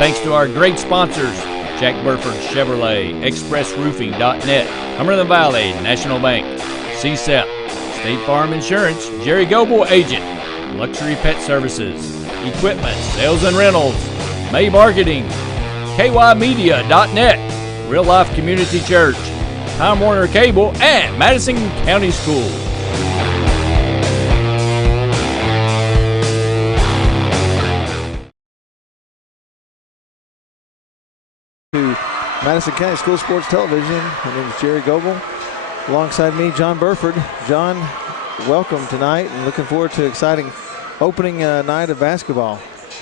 Thanks to our great sponsors, Jack Burford Chevrolet, ExpressRoofing.net, Cumberland Valley National Bank, CSEP, State Farm Insurance, Jerry Goble Agent, Luxury Pet Services, Equipment, Sales and Rentals, May Marketing, KYmedia.net, Real Life Community Church, Time Warner Cable, and Madison County Schools. To Madison County School Sports Television. My name is Jerry Goble. Alongside me, John Burford. John, welcome tonight, and looking forward to exciting opening night of basketball.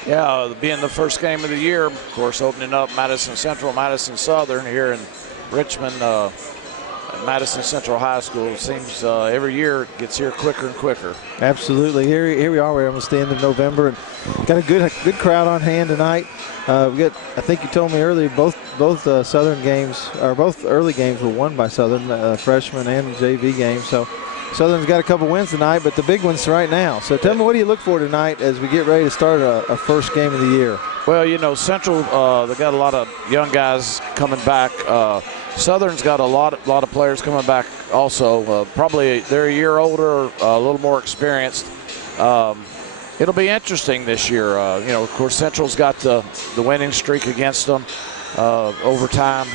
Yeah, being the first game of the year, of course, opening up Madison Central, Madison Southern here in Richmond, Madison Central High School. It seems every year it gets here quicker and quicker. Absolutely. Here we are. We're almost the end of November, and got a good crowd on hand tonight. We got, I think you told me earlier, both Southern games, or both early games were won by Southern, freshman and JV games. So Southern's got a couple wins tonight, but the big one's right now. So tell me, what do you look for tonight as we get ready to start a first game of the year? Well, you know, Central, they got a lot of young guys coming back. Southern's got a lot of players coming back also. Probably they're a year older, a little more experienced. It'll be interesting this year. You know, of course, Central's got the winning streak against them over time.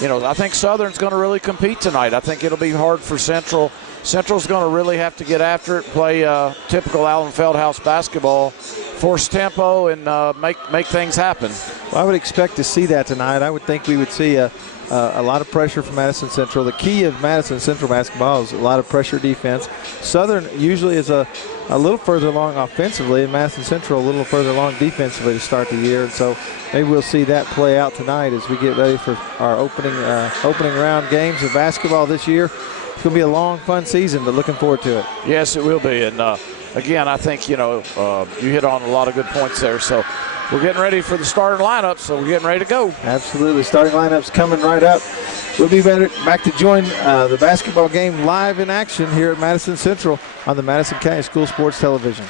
You know, I think Southern's going to really compete tonight. I think it'll be hard for Central. Central's going to really have to get after it, play typical Allen Feldhouse basketball, force tempo, and make things happen. Well, I would expect to see that tonight. I would think we would see a lot of pressure from Madison Central. The key of Madison Central basketball is a lot of pressure defense. Southern usually is a little further along offensively, and Madison Central a little further along defensively to start the year. And so maybe we'll see that play out tonight as we get ready for our opening round games of basketball this year. It's going to be a long, fun season, but looking forward to it. Yes, it will be. And again, I think, you know, you hit on a lot of good points there. So we're getting ready for the starting lineup, so we're getting ready to go. Absolutely. Starting lineup's coming right up. We'll be back to join the basketball game live in action here at Madison Central on the Madison County School Sports Television.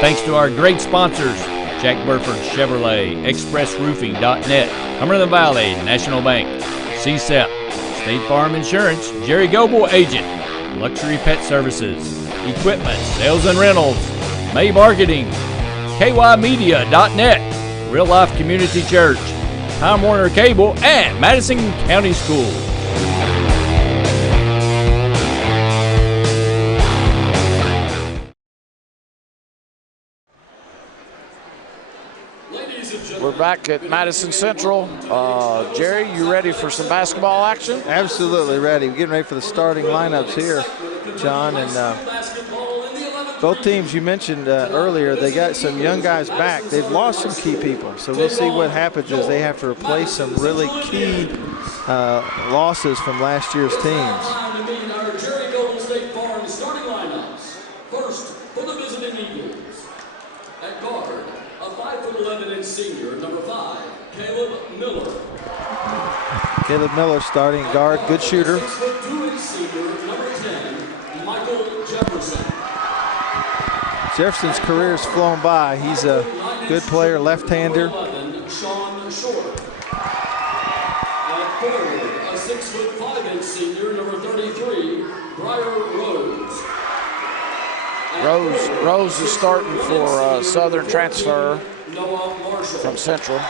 Thanks to our great sponsors, Jack Burford Chevrolet, ExpressRoofing.net, Cumberland Valley National Bank, CSEP, State Farm Insurance, Jerry Goble Agent, Luxury Pet Services, Equipment, Sales and Rentals, May Marketing, KYmedia.net, Real Life Community Church, Time Warner Cable, and Madison County Schools. We're back at Madison Central. Jerry, you ready for some basketball action? Absolutely ready. We're getting ready for the starting lineups here, John. And both teams you mentioned earlier, they got some young guys back. They've lost some key people. So we'll see what happens as they have to replace some really key losses from last year's teams. Jerry Goble State Farm starting lineups. First, for the visiting Eagles. At guard, a 5'11" senior, number 5, Caleb Miller. Caleb Miller starting guard, good shooter. 6'2" senior, number 10, Michael Jefferson. Jefferson's career has flown by. He's a good player, left-hander. Sean Short. At forward, a 6'5" senior, number 33, Briar Rose. Rose is starting for Southern transfer from Central. The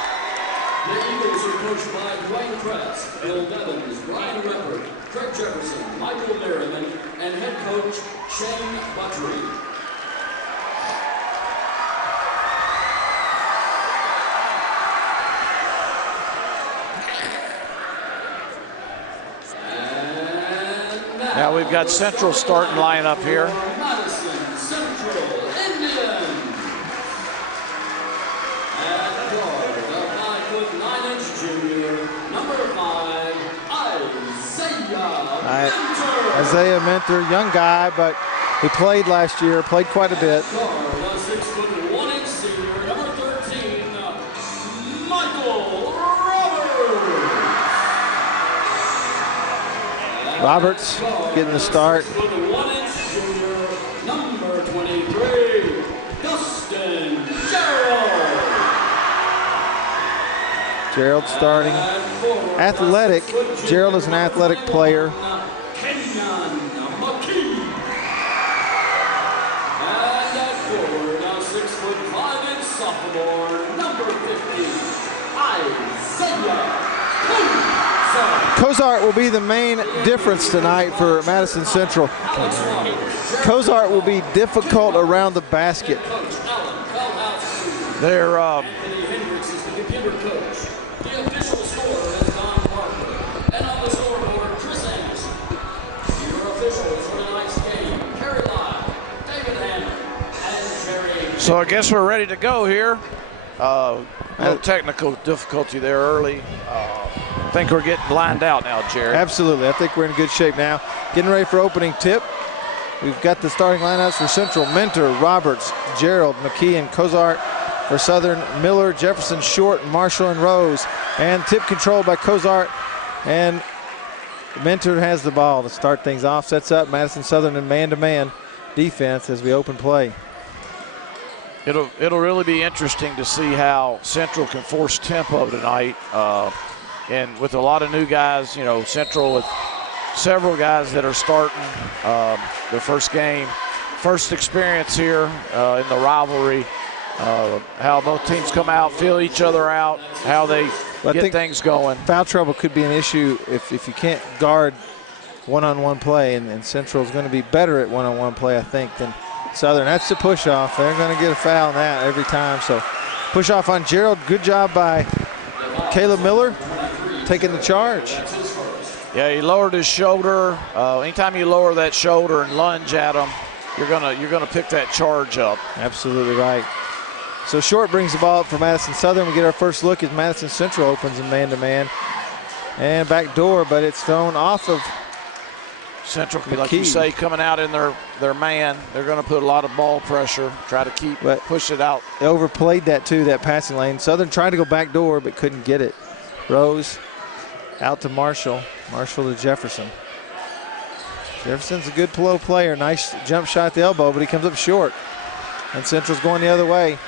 Eagles are coached by Dwayne Kress, Bill Devins, Brian Repper, Craig Jefferson, Michael Merriman, and head coach Shane Buttery. Now we've got Central starting lineup here. Madison Central Indians. At guard, the 5'9" junior, number 5, Isaiah Mentor. Isaiah Mentor, young guy, but he played last year, played quite a bit. Guard, a 6'1" senior, number 13, Michael Roberts. Roberts getting the start. For the 1-inch shooter, number 23, Dustin Gerald. Gerald starting. Athletic. Gerald is an athletic player. Kenyon McKee. And at forward, a 6'5" sophomore, number 50, Isaiah Cozart will be the main difference tonight for Madison Central. Cozart will be difficult around the basket. They're Anthony Hendricks is the computer coach. The official scorer is Don Parker. And on the scoreboard, Chris Anderson. Your officials for tonight's game, Kerry Lyle, David Hammer, and Jerry. So I guess we're ready to go here. No technical difficulty there early. I think we're getting lined out now, Jerry. Absolutely. I think we're in good shape now. Getting ready for opening tip. We've got the starting lineups for Central. Mentor, Roberts, Gerald, McKee, and Cozart. For Southern, Miller, Jefferson, Short, Marshall, and Rose. And tip controlled by Cozart. And Mentor has the ball to start things off. Sets up Madison Southern in man-to-man defense as we open play. It'll really be interesting to see how Central can force tempo tonight. And with a lot of new guys, you know, Central with several guys that are starting their first game, first experience here in the rivalry. How both teams come out, feel each other out, how they get things going. Foul trouble could be an issue if you can't guard one-on-one play, and Central is going to be better at one-on-one play, I think, than Southern. That's the push-off. They're going to get a foul on that every time. So push-off on Gerald. Good job by Caleb Miller taking the charge. Yeah, he lowered his shoulder. Anytime you lower that shoulder and lunge at him, you're gonna pick that charge up. Absolutely right. So Short brings the ball up for Madison Southern. We get our first look as Madison Central opens in man-to-man. And back door, but it's thrown off of Central, like you say, coming out in their man. They're going to put a lot of ball pressure, try to push it out. They overplayed that too, that passing lane. Southern tried to go back door, but couldn't get it. Rose out to Marshall. Marshall to Jefferson. Jefferson's a good flow player. Nice jump shot at the elbow, but he comes up short. And Central's going the other way.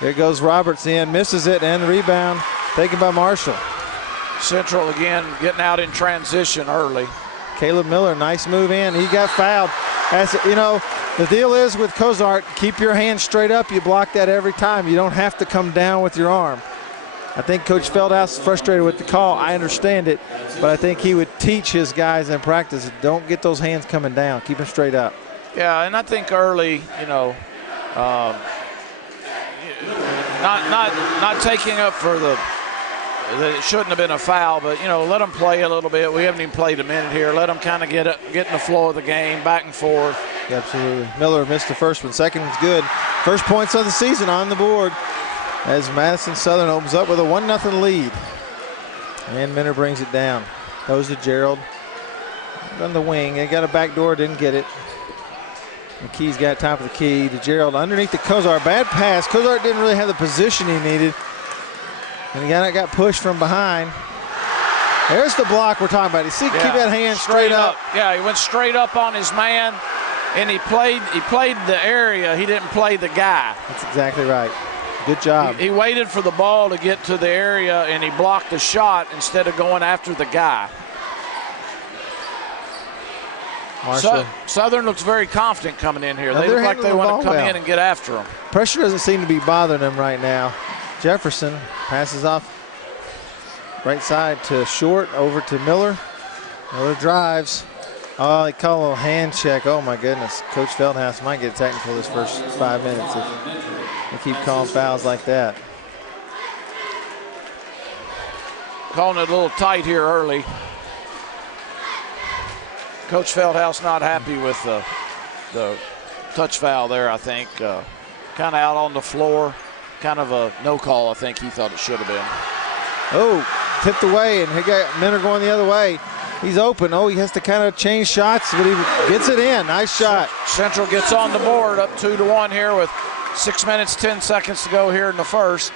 There goes Roberts in, misses it, and the rebound taken by Marshall. Central again getting out in transition early. Caleb Miller, nice move in. He got fouled. As you know, the deal is with Cozart, keep your hand straight up. You block that every time. You don't have to come down with your arm. I think Coach Feldhouse is frustrated with the call. I understand it, but I think he would teach his guys in practice, don't get those hands coming down. Keep them straight up. Yeah, and I think early, you know, not taking up for that it shouldn't have been a foul, but, you know, let them play a little bit. We haven't even played a minute here. Let them kind of get in the flow of the game, back and forth. Absolutely. Miller missed the first one. Second one's good. First points of the season on the board as Madison Southern opens up with a 1-0 lead. And Minner brings it down. Goes to Gerald. On the wing. They got a back door, didn't get it. McKee's got top of the key to Gerald underneath the Cozart. Bad pass. Cozart didn't really have the position he needed. And he got pushed from behind. There's the block we're talking about. You see, keep that hand straight up. Yeah, he went straight up on his man, and he played the area. He didn't play the guy. That's exactly right. Good job. He waited for the ball to get to the area, and he blocked the shot instead of going after the guy. Marshall. Southern looks very confident coming in here. Now They look like they want to come in and get after him. Pressure doesn't seem to be bothering them right now. Jefferson passes off right side to Short, over to Miller. Miller drives. Oh, they call a little hand check. Oh, my goodness. Coach Feldhouse might get technical this first 5 minutes if they keep calling fouls like that. Calling it a little tight here early. Coach Feldhouse not happy with the touch foul there, I think. Kind of out on the floor. Kind of a no call, I think he thought it should have been. Oh, tipped away, and he got Minner going the other way. He's open. Oh, he has to kind of change shots, but he gets it in. Nice shot. Central gets on the board, up 2-1 here with 6 minutes, 10 seconds to go here in the first.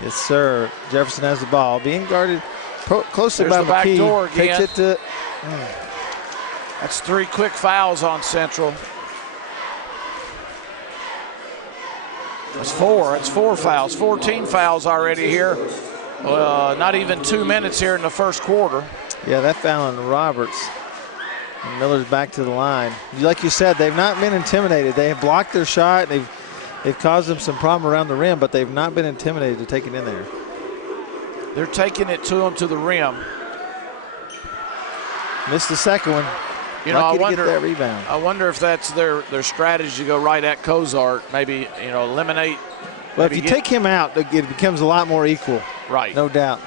Yes, sir. Jefferson has the ball. Being guarded Close to There's by the back McKee. door Takes again. it to That's 3 quick fouls on Central. That's 4. It's 4 fouls. 14 fouls already here. Not even 2 minutes here in the first quarter. Yeah, that foul on Roberts. And Miller's back to the line. Like you said, they've not been intimidated. They have blocked their shot. They've caused them some problem around the rim, but they've not been intimidated to take it in there. They're taking it to them to the rim. Missed the second one. You know, Lucky to get that rebound. I wonder if that's their strategy to go right at Cozart. Maybe, eliminate. Well, if you take him out, it becomes a lot more equal. Right. No doubt.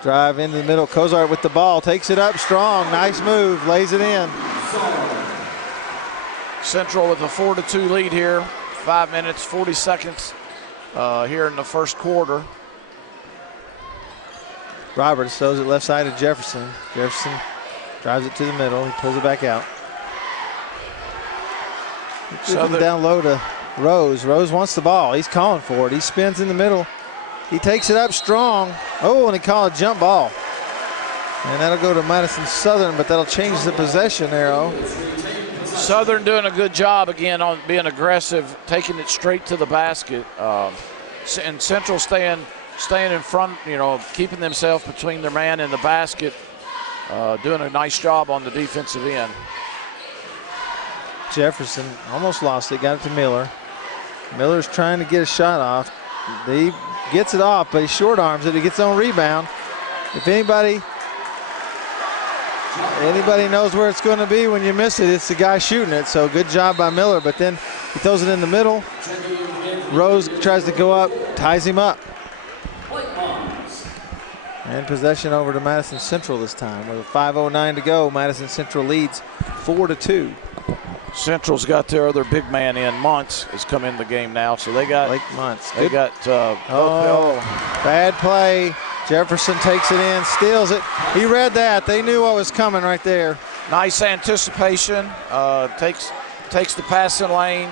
Drive into the middle. Cozart with the ball. Takes it up strong. Nice move. Lays it in. Central with a 4-2 lead here. 5 minutes, 40 seconds here in the first quarter. Roberts throws it left side to Jefferson. Jefferson drives it to the middle. He pulls it back out. Down low to Rose. Rose wants the ball. He's calling for it. He spins in the middle. He takes it up strong. Oh, and he called a jump ball. And that'll go to Madison Southern, but that'll change the possession arrow. Southern doing a good job again on being aggressive, taking it straight to the basket. And Central staying in front, keeping themselves between their man and the basket, doing a nice job on the defensive end. Jefferson almost lost it, got it to Miller. Miller's trying to get a shot off. He gets it off, but he short arms it. He gets on rebound. If anybody knows where it's going to be when you miss it, it's the guy shooting it. So good job by Miller, but then he throws it in the middle. Rose tries to go up, ties him up. And possession over to Madison Central this time. With 5:09 to go, Madison Central leads 4-2. Central's got their other big man in. Muntz has come in the game now, so they got Blake Muntz. They got bad play. Jefferson takes it in, steals it. He read that. They knew what was coming right there. Nice anticipation. Takes the passing lane,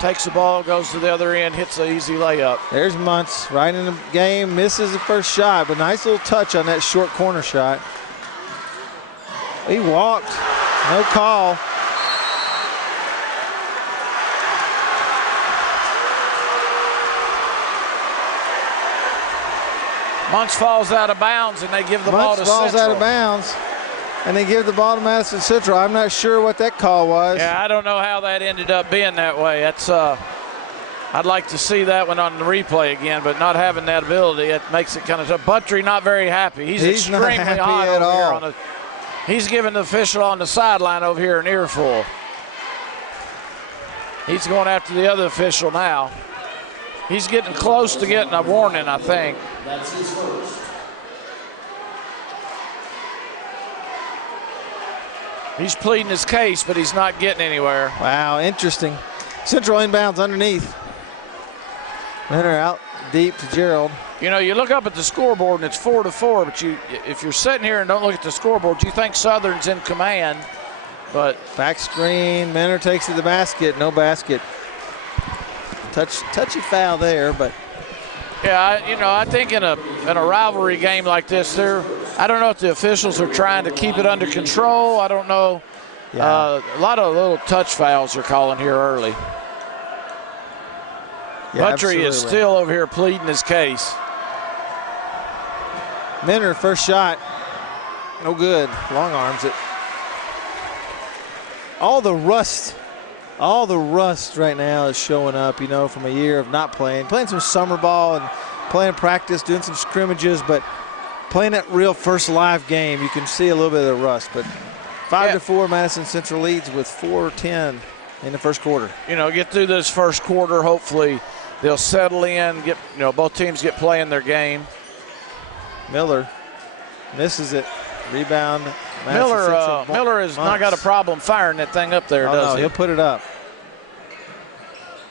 takes the ball, goes to the other end, hits an easy layup. There's Muntz right in the game, misses the first shot, but nice little touch on that short corner shot. He walked, no call. Muntz falls out of bounds, and they give the ball to Muntz falls Central. out of bounds, and they give the ball to Madison Central. I'm not sure what that call was. Yeah, I don't know how that ended up being that way. That's I'd like to see that one on the replay again, but not having that ability, it makes it kind of tough. Buttry not very happy. He's extremely not happy hot at over all. here. He's giving the official on the sideline over here an earful. He's going after the other official now. He's getting close to getting a warning, I think. That's his first. He's pleading his case, but he's not getting anywhere. Wow, interesting. Central inbounds underneath. Minner out deep to Gerald. You look up at the scoreboard and it's 4-4, but if you're sitting here and don't look at the scoreboard, you think Southern's in command. But back screen, Minner takes it to the basket, no basket. Touchy foul there, but yeah, I think in a rivalry game like this, I don't know if the officials are trying to keep it under control. I don't know. Yeah. A lot of little touch fouls are calling here early. yeah, Buttry absolutely. is still over here pleading his case. Minner, first shot, no good. Long arms it. All the rust right now is showing up, from a year of not playing some summer ball and playing practice, doing some scrimmages, but playing that real first live game, you can see a little bit of the rust. But 5-4, Madison Central leads with 4:10 in the first quarter. Get through this first quarter. Hopefully they'll settle in, both teams get playing their game. Miller misses it. Rebound. Madison Miller has not got a problem firing that thing up there, does he? He'll put it up.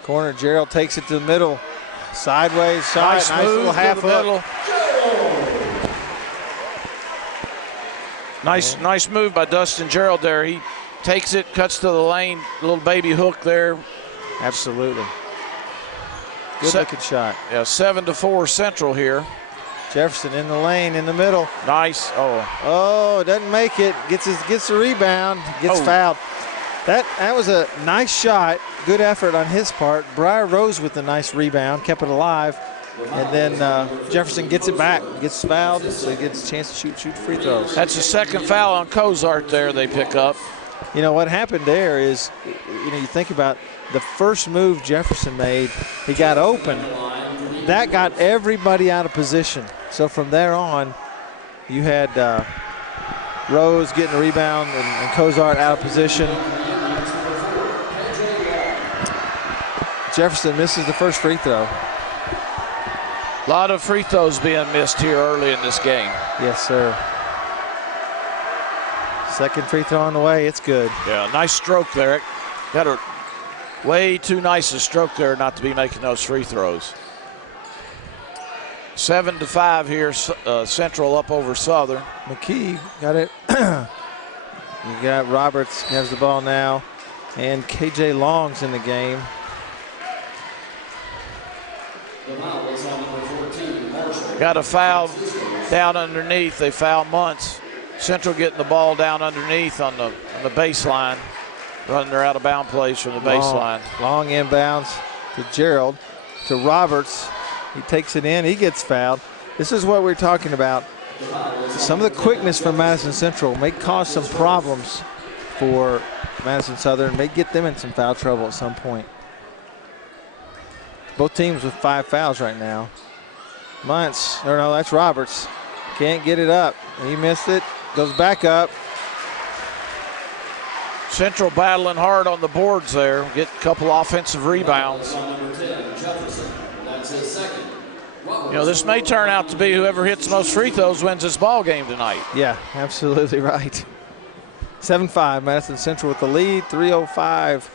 Corner, Gerald takes it to the middle. Sideways shot, Nice nice move little half to the middle. hook. Nice move by Dustin Gerald there. He takes it, cuts to the lane, little baby hook there. Absolutely. Good looking shot. Yeah, 7-4 Central here. Jefferson in the lane, in the middle. Nice. Oh, doesn't make it. Gets the rebound. Gets fouled. That was a nice shot. Good effort on his part. Briar Rose with a nice rebound, kept it alive. And then Jefferson gets it back, gets fouled, so he gets a chance to shoot free throws. That's the second foul on Cozart there they pick up. You know, what happened there is, you think about the first move Jefferson made, he got open. That got everybody out of position. So from there on, you had Rose getting a rebound and Cozart out of position. Jefferson misses the first free throw. A lot of free throws being missed here early in this game. Yes, sir. Second free throw on the way. It's good. Yeah, nice stroke there. Got a way too nice a stroke there not to be making those free throws. 7-5 here. Central up over Southern. McKee got it. You got Roberts has the ball now, and KJ Long's in the game. Got a foul down underneath. They foul Muntz. Central getting the ball down underneath on the baseline, running their out of bound plays from the baseline. Long inbounds to Gerald, to Roberts. He takes it in. He gets fouled. This is what we're talking about. Some of the quickness from Madison Central may cause some problems for Madison Southern. May get them in some foul trouble at some point. Both teams with 5 fouls right now. Muntz, or no, that's Roberts. Can't get it up. He missed it. Goes back up. Central battling hard on the boards there. Get a couple offensive rebounds. You know, this may turn out to be whoever hits the most free throws wins this ball game tonight. Yeah, absolutely right. 7-5, Madison Central with the lead. 3:05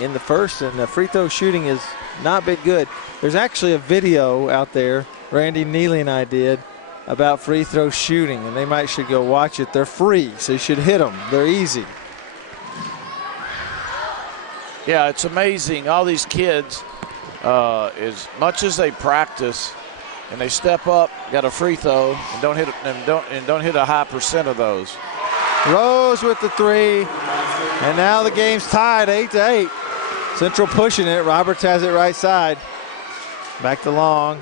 in the first, and the free throw shooting has not been good. There's actually a video out there Randy Neely and I did about free throw shooting, and they should go watch it. They're free, so you should hit them. They're easy. Yeah, it's amazing. All these kids, as much as they practice and they step up, got a free throw, and don't hit a high percent of those. Rose with the three, and now the game's tied 8-8. Central pushing it. Roberts has it right side. Back to Long.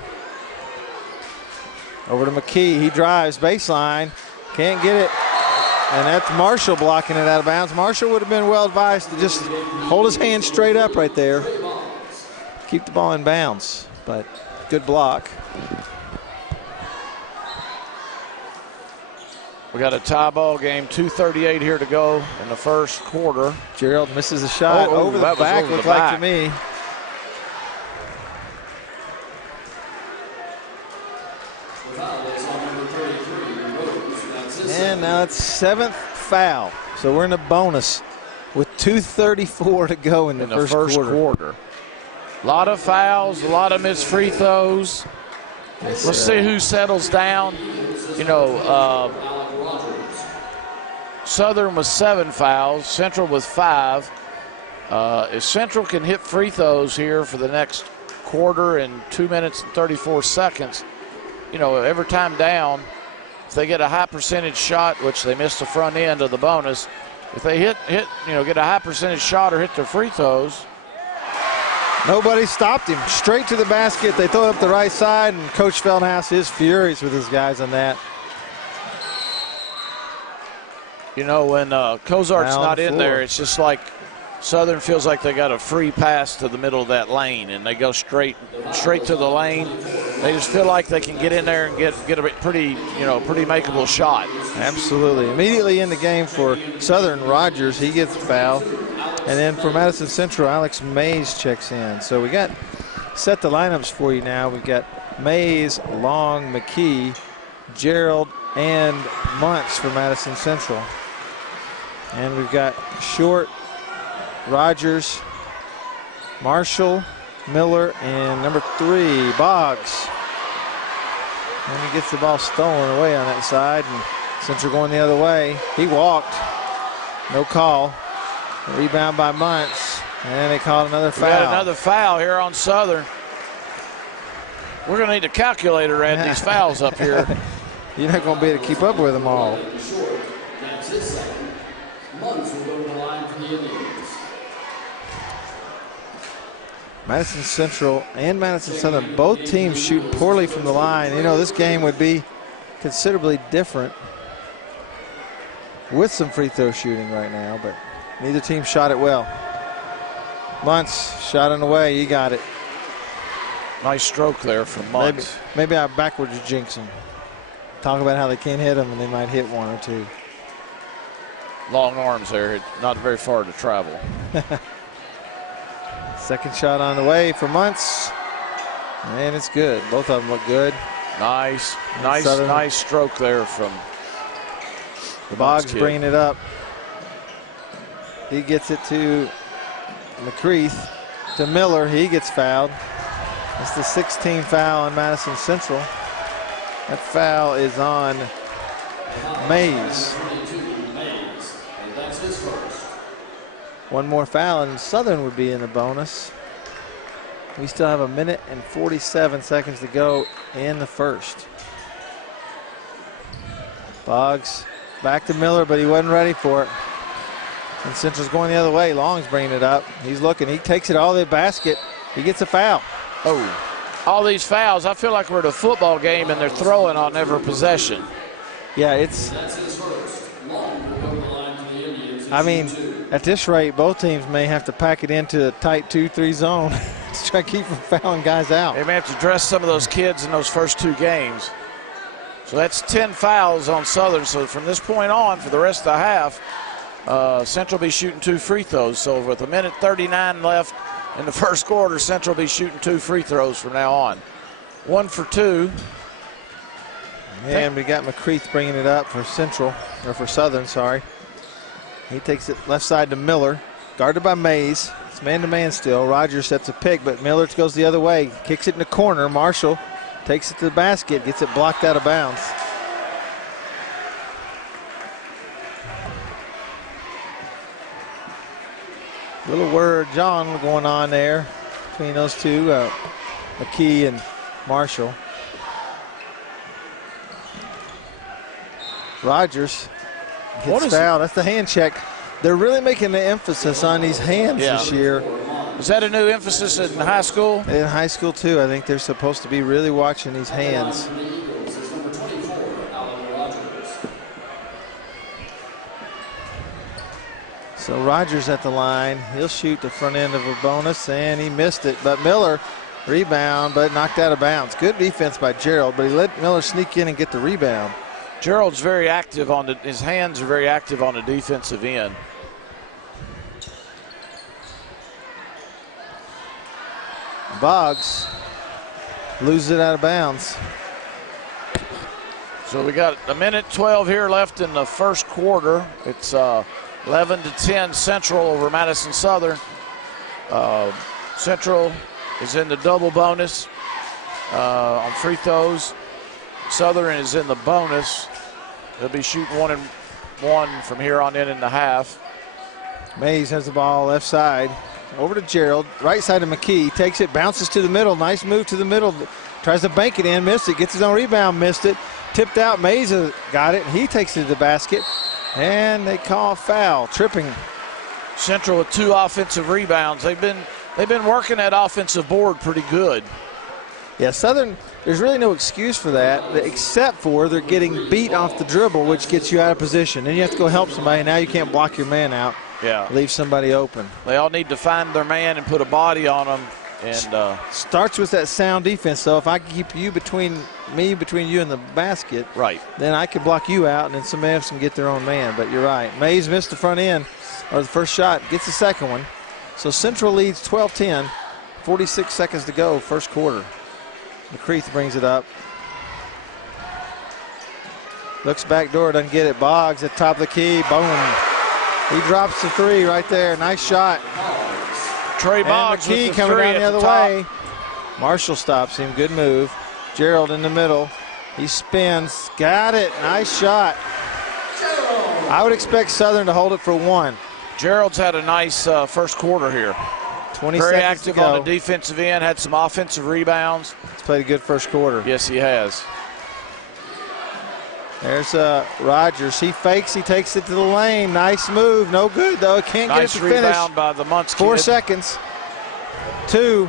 Over to McKee. He drives baseline. Can't get it. And that's Marshall blocking it out of bounds. Marshall would have been well advised to just hold his hand straight up right there. Keep the ball in bounds, but good block. We got a tie ball game, 2:38 here to go in the first quarter. Gerald misses a shot over the back, looked like to me. And now it's 7th foul. So we're in a bonus with 2:34 to go in the first quarter. A lot of fouls, a lot of missed free throws. Let's see who settles down. You know, Southern with 7 fouls, Central with 5. If Central can hit free throws here for the next quarter and 2 minutes and 34 seconds, you know, every time down, if they get a high percentage shot, which they missed the front end of the bonus, if they get a high percentage shot or hit their free throws. Nobody stopped him. Straight to the basket. They throw it up the right side, and Coach Feldhaus is furious with his guys on that. You know, when Cozart's not in there, it's just like Southern feels like they got a free pass to the middle of that lane, and they go straight to the lane. They just feel like they can get in there and get a pretty makeable shot. Absolutely. Immediately in the game for Southern, Rogers, he gets fouled. And then for Madison Central, Alex Mays checks in. So we got set the lineups for you now. We've got Mays, Long, McKee, Gerald, and Muntz for Madison Central. And we've got Short, Rogers, Marshall, Miller, and number 3, Boggs. And he gets the ball stolen away on that side, and Central going the other way. He walked. No call. Rebound by Muntz, and they called another foul. We got another foul here on Southern. We're going to need a calculator to add these fouls up here. You're not going to be able to keep up with them all. That's his second. Muntz will go to the line for the Indians. Madison Central and Madison Southern, both teams shooting poorly from the line. You know, this game would be considerably different with some free throw shooting right now, but neither team shot it well. Muntz shot it away. You got it. Nice stroke there from Muntz. Maybe I backwards jinx them. Talk about how they can't hit them, and they might hit one or two. Long arms there, not very far to travel. Second shot on the way for Muntz, and it's good. Both of them look good. Nice stroke there from the Boggs bringing it up. He gets it to McCreath, to Miller. He gets fouled. That's the 16th foul on Madison Central. That foul is on Mays. One more foul and Southern would be in the bonus. We still have 1 minute and 47 seconds to go in the first. Boggs back to Miller, but he wasn't ready for it. And Central's going the other way. Long's bringing it up. He's looking. He takes it all to the basket. He gets a foul. Oh, all these fouls. I feel like we're at a football game and they're throwing on every possession. Yeah, it's. I mean, at this rate, both teams may have to pack it into a tight 2-3 zone to try to keep from fouling guys out. They may have to dress some of those kids in those first 2 games. So that's 10 fouls on Southern. So from this point on, for the rest of the half, Central will be shooting 2 free throws. So with 1 minute 39 left in the first quarter, Central will be shooting 2 free throws from now on. 1 for 2. And we got McCreath bringing it up for Central, or for Southern, sorry. He takes it left side to Miller, guarded by Mays. It's man-to-man still. Rogers sets a pick, but Miller goes the other way. Kicks it in the corner. Marshall takes it to the basket, gets it blocked out of bounds. Little word, John, going on there between those two, McKee and Marshall. Rogers gets fouled. That's the hand check. They're really making the emphasis on these hands this year. Is that a new emphasis in high school? In high school, too. I think they're supposed to be really watching these hands. So Rogers at the line. He'll shoot the front end of a bonus, and he missed it. But Miller, rebound, but knocked out of bounds. Good defense by Gerald, but he let Miller sneak in and get the rebound. Gerald's very active on his hands are very active on the defensive end. Boggs loses it out of bounds. So we got 1 minute 12 here left in the first quarter. It's 11-10 Central over Madison Southern. Central is in the double bonus on free throws. Southern is in the bonus. They'll be shooting 1-1 from here on in the half. Mays has the ball left side. Over to Gerald. Right side to McKee. Takes it, bounces to the middle. Nice move to the middle. Tries to bank it in, missed it. Gets his own rebound, missed it. Tipped out. Mays got it. He takes it to the basket. And they call a foul. Tripping. Central with 2 offensive rebounds. They've been working that offensive board pretty good. Yeah, Southern, there's really no excuse for that, except for they're getting beat off the dribble, which gets you out of position. Then you have to go help somebody. Now you can't block your man out. Yeah. Leave somebody open. They all need to find their man and put a body on them. And starts with that sound defense. So if I keep you between you and the basket, right, then I can block you out, and then somebody else can get their own man. But you're right. Mays missed the front end, or the first shot, gets the second one. So Central leads 12-10, 46 seconds to go, first quarter. McCreath brings it up. Looks back door, doesn't get it. Boggs at top of the key, boom. He drops the 3 right there. Nice shot. Trey Boggs McKee with the coming 3 down the at other way. Marshall stops him. Good move. Gerald in the middle. He spins. Got it. Nice shot. I would expect Southern to hold it for 1. Gerald's had a nice first quarter here. 20 Very seconds to active go. on the defensive end, had some offensive rebounds. He's played a good first quarter. Yes, he has. There's Rogers. He fakes. He takes it to the lane. Nice move. No good, though. Can't Nice get it to finish. rebound by the Muntz 4 kid. seconds. 2,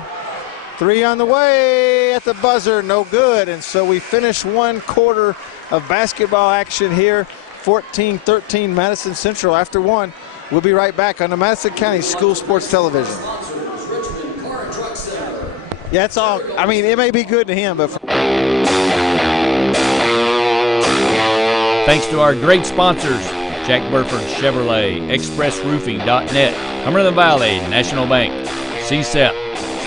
3 on the way at the buzzer. No good. And so we finish one quarter of basketball action here. 14-13 Madison Central after one. We'll be right back on the Madison County School Sports Television. Yeah, that's all. I mean, it may be good to him, but Thanks to our great sponsors, Jack Burford Chevrolet, ExpressRoofing.net, Cumberland Valley National Bank, CSEP,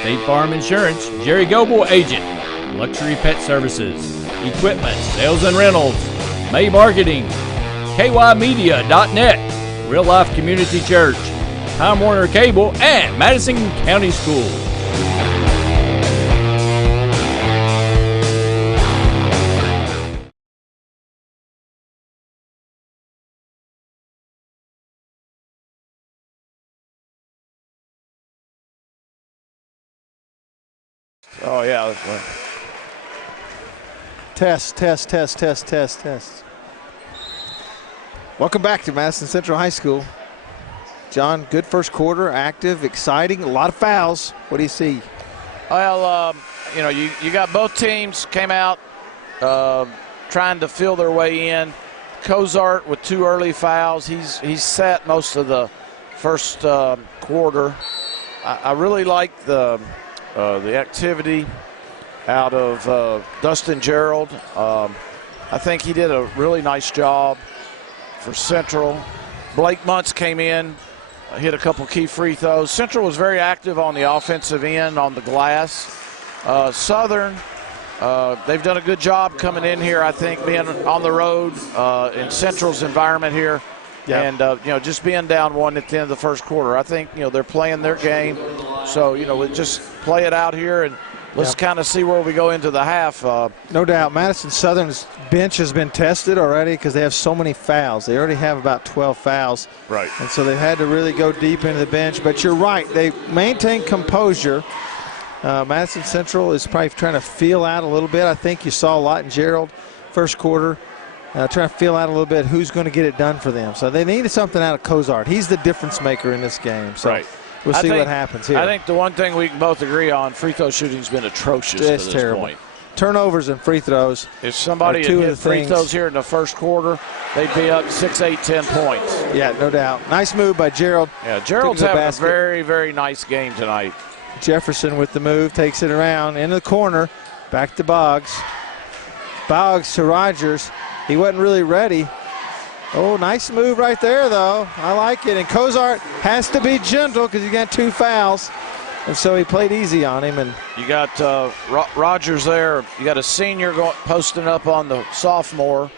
State Farm Insurance, Jerry Goble Agent, Luxury Pet Services, Equipment, Sales and Rentals, May Marketing, KYmedia.net, Real Life Community Church, Time Warner Cable, and Madison County Schools. Oh, yeah. test. Welcome back to Madison Central High School. John, good first quarter, active, exciting, a lot of fouls. What do you see? Well, you know, you got both teams came out trying to fill their way in. Cozart with 2 early fouls. He's set most of the first quarter. I really like the activity out of Dustin Gerald. I think he did a really nice job for Central. Blake Muntz came in, hit a couple key free throws. Central was very active on the offensive end on the glass. Southern, they've done a good job coming in here, I think, being on the road in Central's environment here. Yep. And, you know, just being down 1 at the end of the first quarter. I think, you know, they're playing their game. So, you know, we just play it out here and let's kind of see where we go into the half. No doubt. Madison Southern's bench has been tested already because they have so many fouls. They already have about 12 fouls. Right. And so they've had to really go deep into the bench. But you're right. They maintain composure. Madison Central is probably trying to feel out a little bit. I think you saw a lot in Gerald first quarter. Trying to feel out a little bit who's going to get it done for them. So they needed something out of Cozart. He's the difference maker in this game. So we'll see what happens here. I think the one thing we can both agree on, free throw shooting's been atrocious It's to this terrible. point. Turnovers and free throws. If somebody had hit free throws here in the first quarter, they'd be up 6, 8, 10 points. Yeah, no doubt. Nice move by Gerald. Yeah, Gerald's having a very, very nice game tonight. Jefferson with the move, takes it around into the corner, back to Boggs. Boggs to Rogers. He wasn't really ready. Oh, nice move right there, though. I like it. And Cozart has to be gentle because he got 2 fouls. And so he played easy on him. And you got Rogers there. You got a senior posting up on the sophomore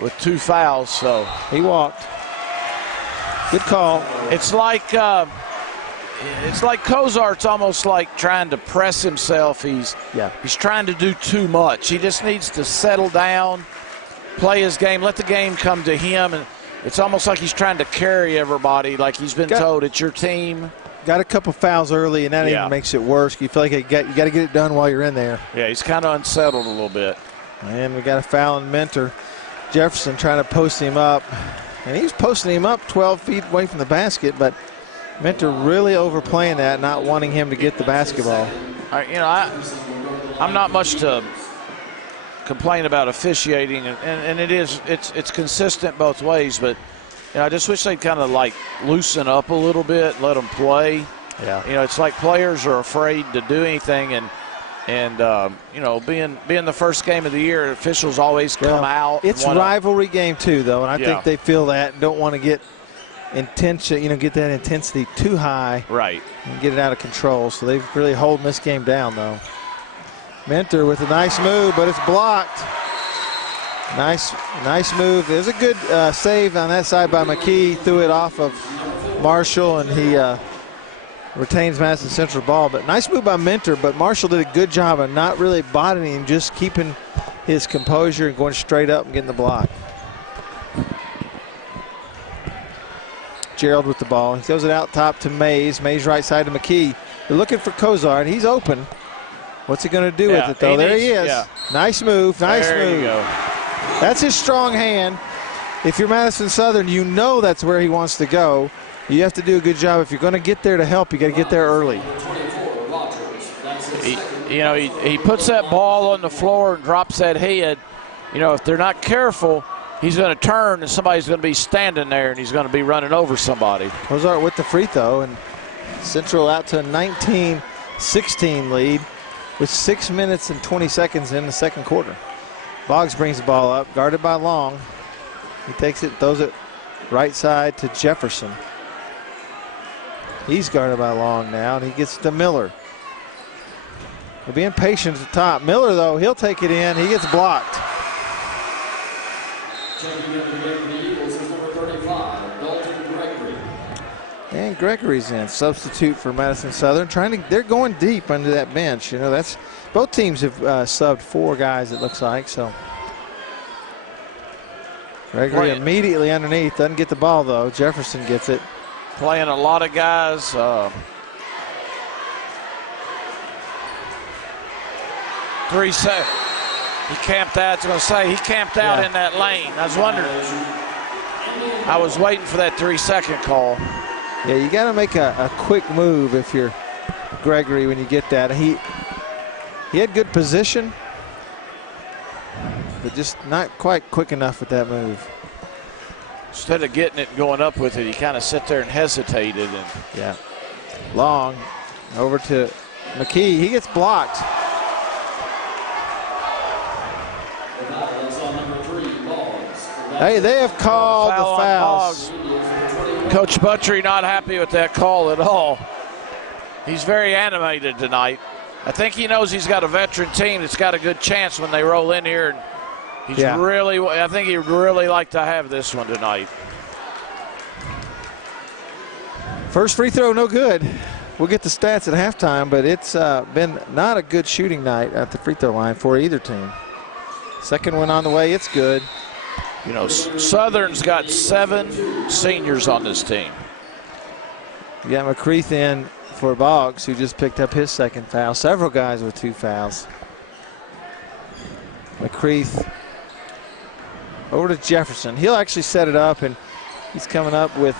with 2 fouls. So he walked. Good call. It's like Cozart's almost like trying to press himself. He's trying to do too much. He just needs to settle down, play his game, let the game come to him. And it's almost like he's trying to carry everybody, like he's been told it's your team. Got a couple fouls early, and that even makes it worse. You feel like you got to get it done while you're in there. Yeah, he's kind of unsettled a little bit. And we got a foul in Mentor. Jefferson trying to post him up. And he's posting him up 12 feet away from the basket, but Mentor really overplaying that, not wanting him to get the basketball. I'm not much to complain about officiating, and it's consistent both ways, but I just wish they'd kind of like loosen up a little bit, let them play. Yeah. It's like players are afraid to do anything, and being the first game of the year, officials always come out. It's a rivalry game too, though, and I think they feel that and don't want to get get that intensity too high, right, and get it out of control. So they've really holding this game down, though. Mentor with a nice move, but it's blocked. Nice move. There's a good save on that side by McKee. Threw it off of Marshall, and he retains Madison Central ball. But nice move by Mentor, but Marshall did a good job of not really bodying him, just keeping his composure and going straight up and getting the block. Gerald with the ball. He throws it out top to Mays. Mays right side to McKee. They're looking for Kozar, and he's open. What's he going to do with it, though? There he is. Yeah. Nice move. Nice there move. You go. That's his strong hand. If you're Madison Southern, you know that's where he wants to go. You have to do a good job. If you're going to get there to help, you got to get there early. He puts that ball on the floor and drops that head. If they're not careful, he's going to turn and somebody's going to be standing there and he's going to be running over somebody. Kozar with the free throw, and Central out to a 19-16 lead with 6 minutes and 20 seconds in the second quarter. Boggs brings the ball up, guarded by Long. He takes it, throws it right side to Jefferson. He's guarded by Long now, and he gets to Miller. They're being patient at the top. Miller, though, he'll take it in. He gets blocked. Checking into the game for the Eagles is number 35, Dalton Gregory. And Gregory's in, substitute for Madison Southern. They're going deep under that bench. That's both teams have subbed 4 guys, it looks like. So Gregory immediately underneath, doesn't get the ball though. Jefferson gets it. Playing a lot of guys. He camped out. He camped out in that lane. I was wondering. I was waiting for that 3-second call. Yeah, you got to make a quick move if you're Gregory when you get that. He had good position, but just not quite quick enough with that move. Instead of getting it and going up with it, he kind of sit there and hesitated. Yeah. Long over to McKee. He gets blocked. Hey, they have called the fouls. Coach Buttrey not happy with that call at all. He's very animated tonight. I think he knows he's got a veteran team that's got a good chance when they roll in here. And I think he'd really like to have this one tonight. First free throw, no good. We'll get the stats at halftime, but it's been not a good shooting night at the free throw line for either team. Second one on the way, it's good. Southern's got 7 seniors on this team. You got McCreath in for Boggs, who just picked up his second foul. Several guys with 2 fouls. McCreath over to Jefferson. He'll actually set it up, and he's coming up with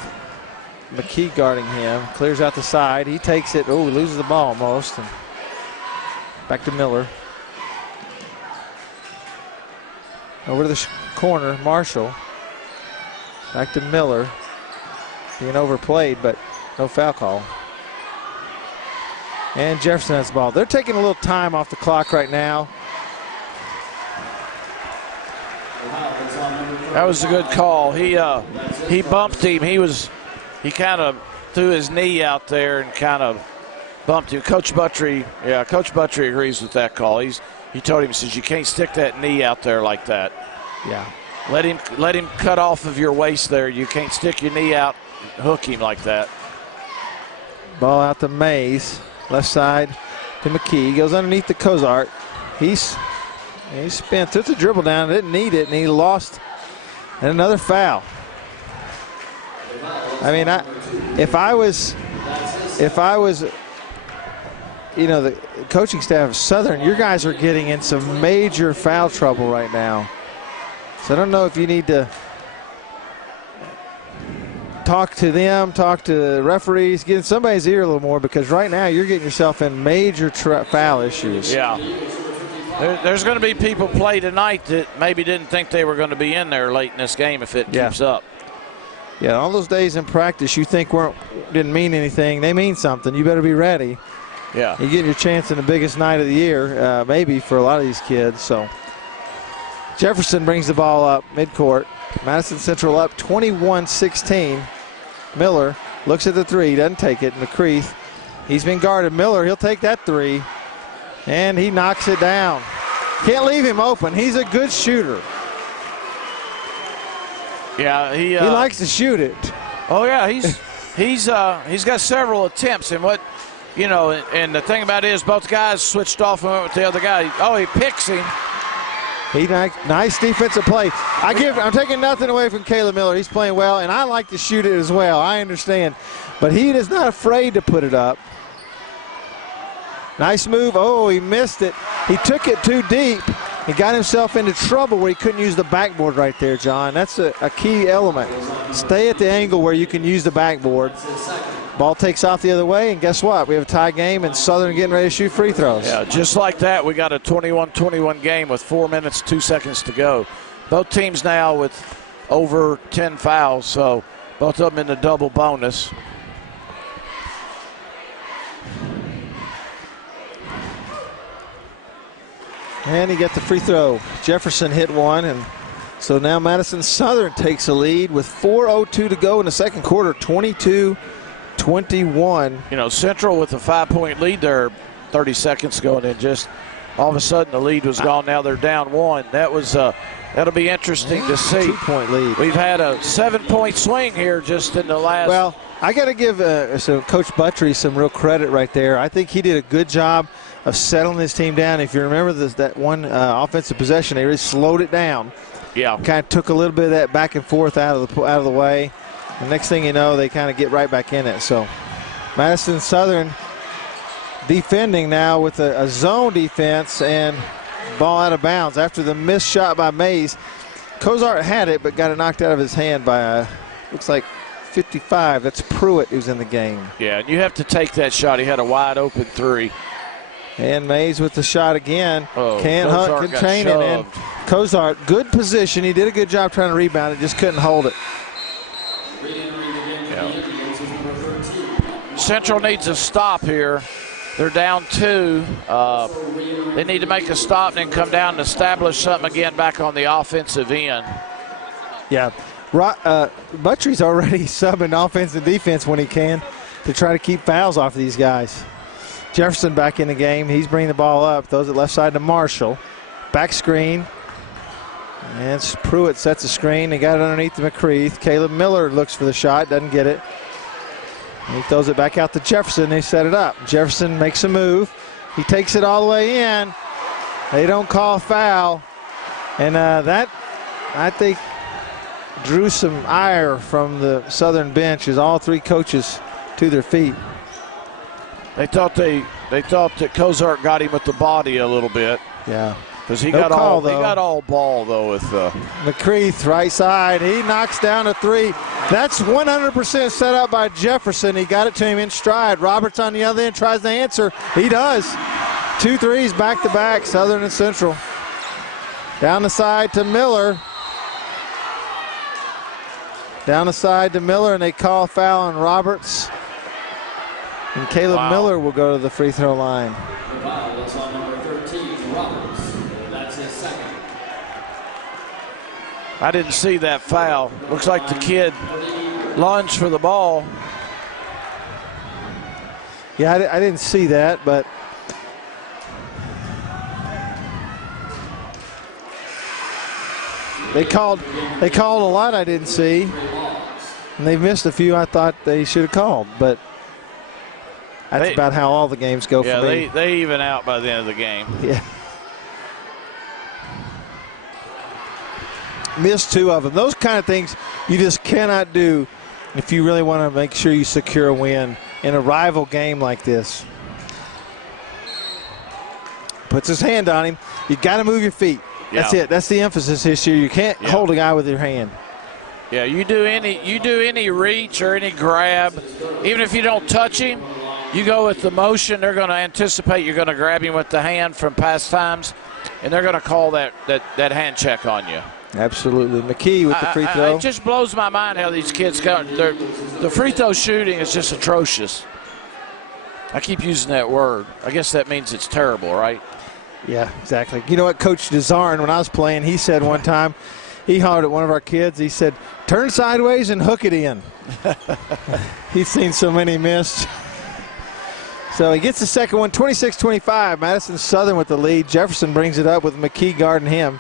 McKee guarding him. Clears out the side. He takes it. Oh, loses the ball almost. And back to Miller. Over to the corner, Marshall. Back to Miller. Being overplayed, but no foul call. And Jefferson has the ball. They're taking a little time off the clock right now. That was a good call. He bumped him. He kind of threw his knee out there and kind of bumped him. Coach Buttrey agrees with that call. He told him, says, you can't stick that knee out there like that. Yeah. Let him cut off of your waist there. You can't stick your knee out and hook him like that. Ball out to Mays. Left side to McKee. Goes underneath the Kozart. He spin, took the dribble down, didn't need it, and he lost. And another foul. I mean, if I was, the coaching staff of Southern, your guys are getting in some major foul trouble right now. So I don't know if you need to talk to them, talk to the referees, get in somebody's ear a little more, because right now you're getting yourself in major foul issues. Yeah. There's going to be people play tonight that maybe didn't think they were going to be in there late in this game if it keeps up. Yeah, all those days in practice you think didn't mean anything, they mean something. You better be ready. Yeah. You're getting your chance in the biggest night of the year, maybe for a lot of these kids. So Jefferson brings the ball up midcourt. Madison Central up 21-16. Miller looks at the three, doesn't take it. McCreath, he's been guarded. Miller, he'll take that three, and he knocks it down. Can't leave him open. He's a good shooter. Yeah, he likes to shoot it. Oh yeah, he's got several attempts, and and the thing about it is both guys switched off and went with the other guy. Oh, he picks him. Nice defensive play. I'm taking nothing away from Caleb Miller. He's playing well, and I like to shoot it as well. I understand. But he is not afraid to put it up. Nice move. Oh, he missed it. He took it too deep. He got himself into trouble where he couldn't use the backboard right there, John. That's a key element. Stay at the angle where you can use the backboard. Ball takes off the other way, and guess what? We have a tie game, and Southern getting ready to shoot free throws. Yeah, just like that, we got a 21-21 game with 4 minutes, 2 seconds to go. Both teams now with over 10 fouls, so both of them in the double bonus. And he got the free throw. Jefferson hit one, and so now Madison Southern takes a lead with 4:02 to go in the second quarter, 22-21. You know, Central with a 5-point lead there 30 seconds ago, and then just all of a sudden the lead was gone. Now they're down one. That'll be interesting to see. 2-point lead. We've had a 7-point swing here just in the last. Well, I got to give Coach Buttry some real credit right there. I think he did a good job of settling his team down. If you remember that one offensive possession, they really slowed it down. Yeah. Kind of took a little bit of that back and forth out of the way. The next thing you know, they kind of get right back in it. So Madison Southern defending now with a zone defense and ball out of bounds after the missed shot by Mays. Cozart had it but got it knocked out of his hand by looks like 55. That's Pruitt who's in the game. Yeah, and you have to take that shot. He had a wide open three. And Mays with the shot again. Oh, Can't contain it. And Cozart, good position. He did a good job trying to rebound it, just couldn't hold it. Yeah. Central needs a stop here. They're down 2. They need to make a stop and then come down and establish something again back on the offensive end. Yeah. Buttry's already subbing offense and defense when he can to try to keep fouls off of these guys. Jefferson back in the game. He's bringing the ball up. Throws it left side to Marshall. Back screen. And Pruitt sets a screen. They got it underneath to McCreath. Caleb Miller looks for the shot. Doesn't get it. He throws it back out to Jefferson. They set it up. Jefferson makes a move. He takes it all the way in. They don't call a foul. And that, I think, drew some ire from the Southern bench as all three coaches to their feet. They thought that Cozart got him with the body a little bit. Yeah. Because he got all ball though with McCreath right side. He knocks down a three. That's 100% set up by Jefferson. He got it to him in stride. Roberts on the other end tries to answer. He does. 2 threes back to back, Southern and Central. Down the side to Miller. Down the side to Miller, and they call a foul on Roberts. And Caleb Miller will go to the free throw line. The foul is on number 13, Roberts. That's his second. I didn't see that foul. Looks like the kid lunged for the ball. Yeah, I didn't see that, but they called a lot I didn't see, and they missed a few I thought they should have called, but that's about how all the games go for me. Yeah, they even out by the end of the game. Yeah. Missed 2 of them. Those kind of things you just cannot do if you really want to make sure you secure a win in a rival game like this. Puts his hand on him. You got to move your feet. That's it. That's the emphasis this year. You can't hold a guy with your hand. Yeah, you do any reach or any grab, even if you don't touch him, you go with the motion. They're going to anticipate you're going to grab him with the hand from past times, and they're going to call that hand check on you. Absolutely. McKee with the free throw. It just blows my mind how these kids go. The free throw shooting is just atrocious. I keep using that word. I guess that means it's terrible, right? Yeah, exactly. You know what, Coach DeZarn, when I was playing, he said one time, he hollered at one of our kids, he said, turn sideways and hook it in. He's seen so many missed. So he gets the second one, 26-25. Madison Southern with the lead. Jefferson brings it up with McKee guarding him.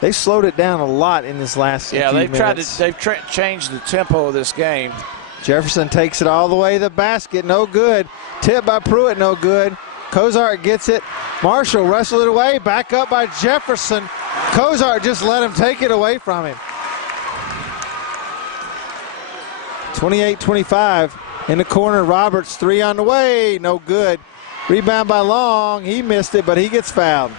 They've slowed it down a lot in this last few minutes. They've changed the tempo of this game. Jefferson takes it all the way to the basket, no good. Tip by Pruitt, no good. Cozart gets it. Marshall wrestled it away, back up by Jefferson. Cozart just let him take it away from him. 28-25. In the corner, Roberts, 3 on the way, no good. Rebound by Long. He missed it, but he gets fouled.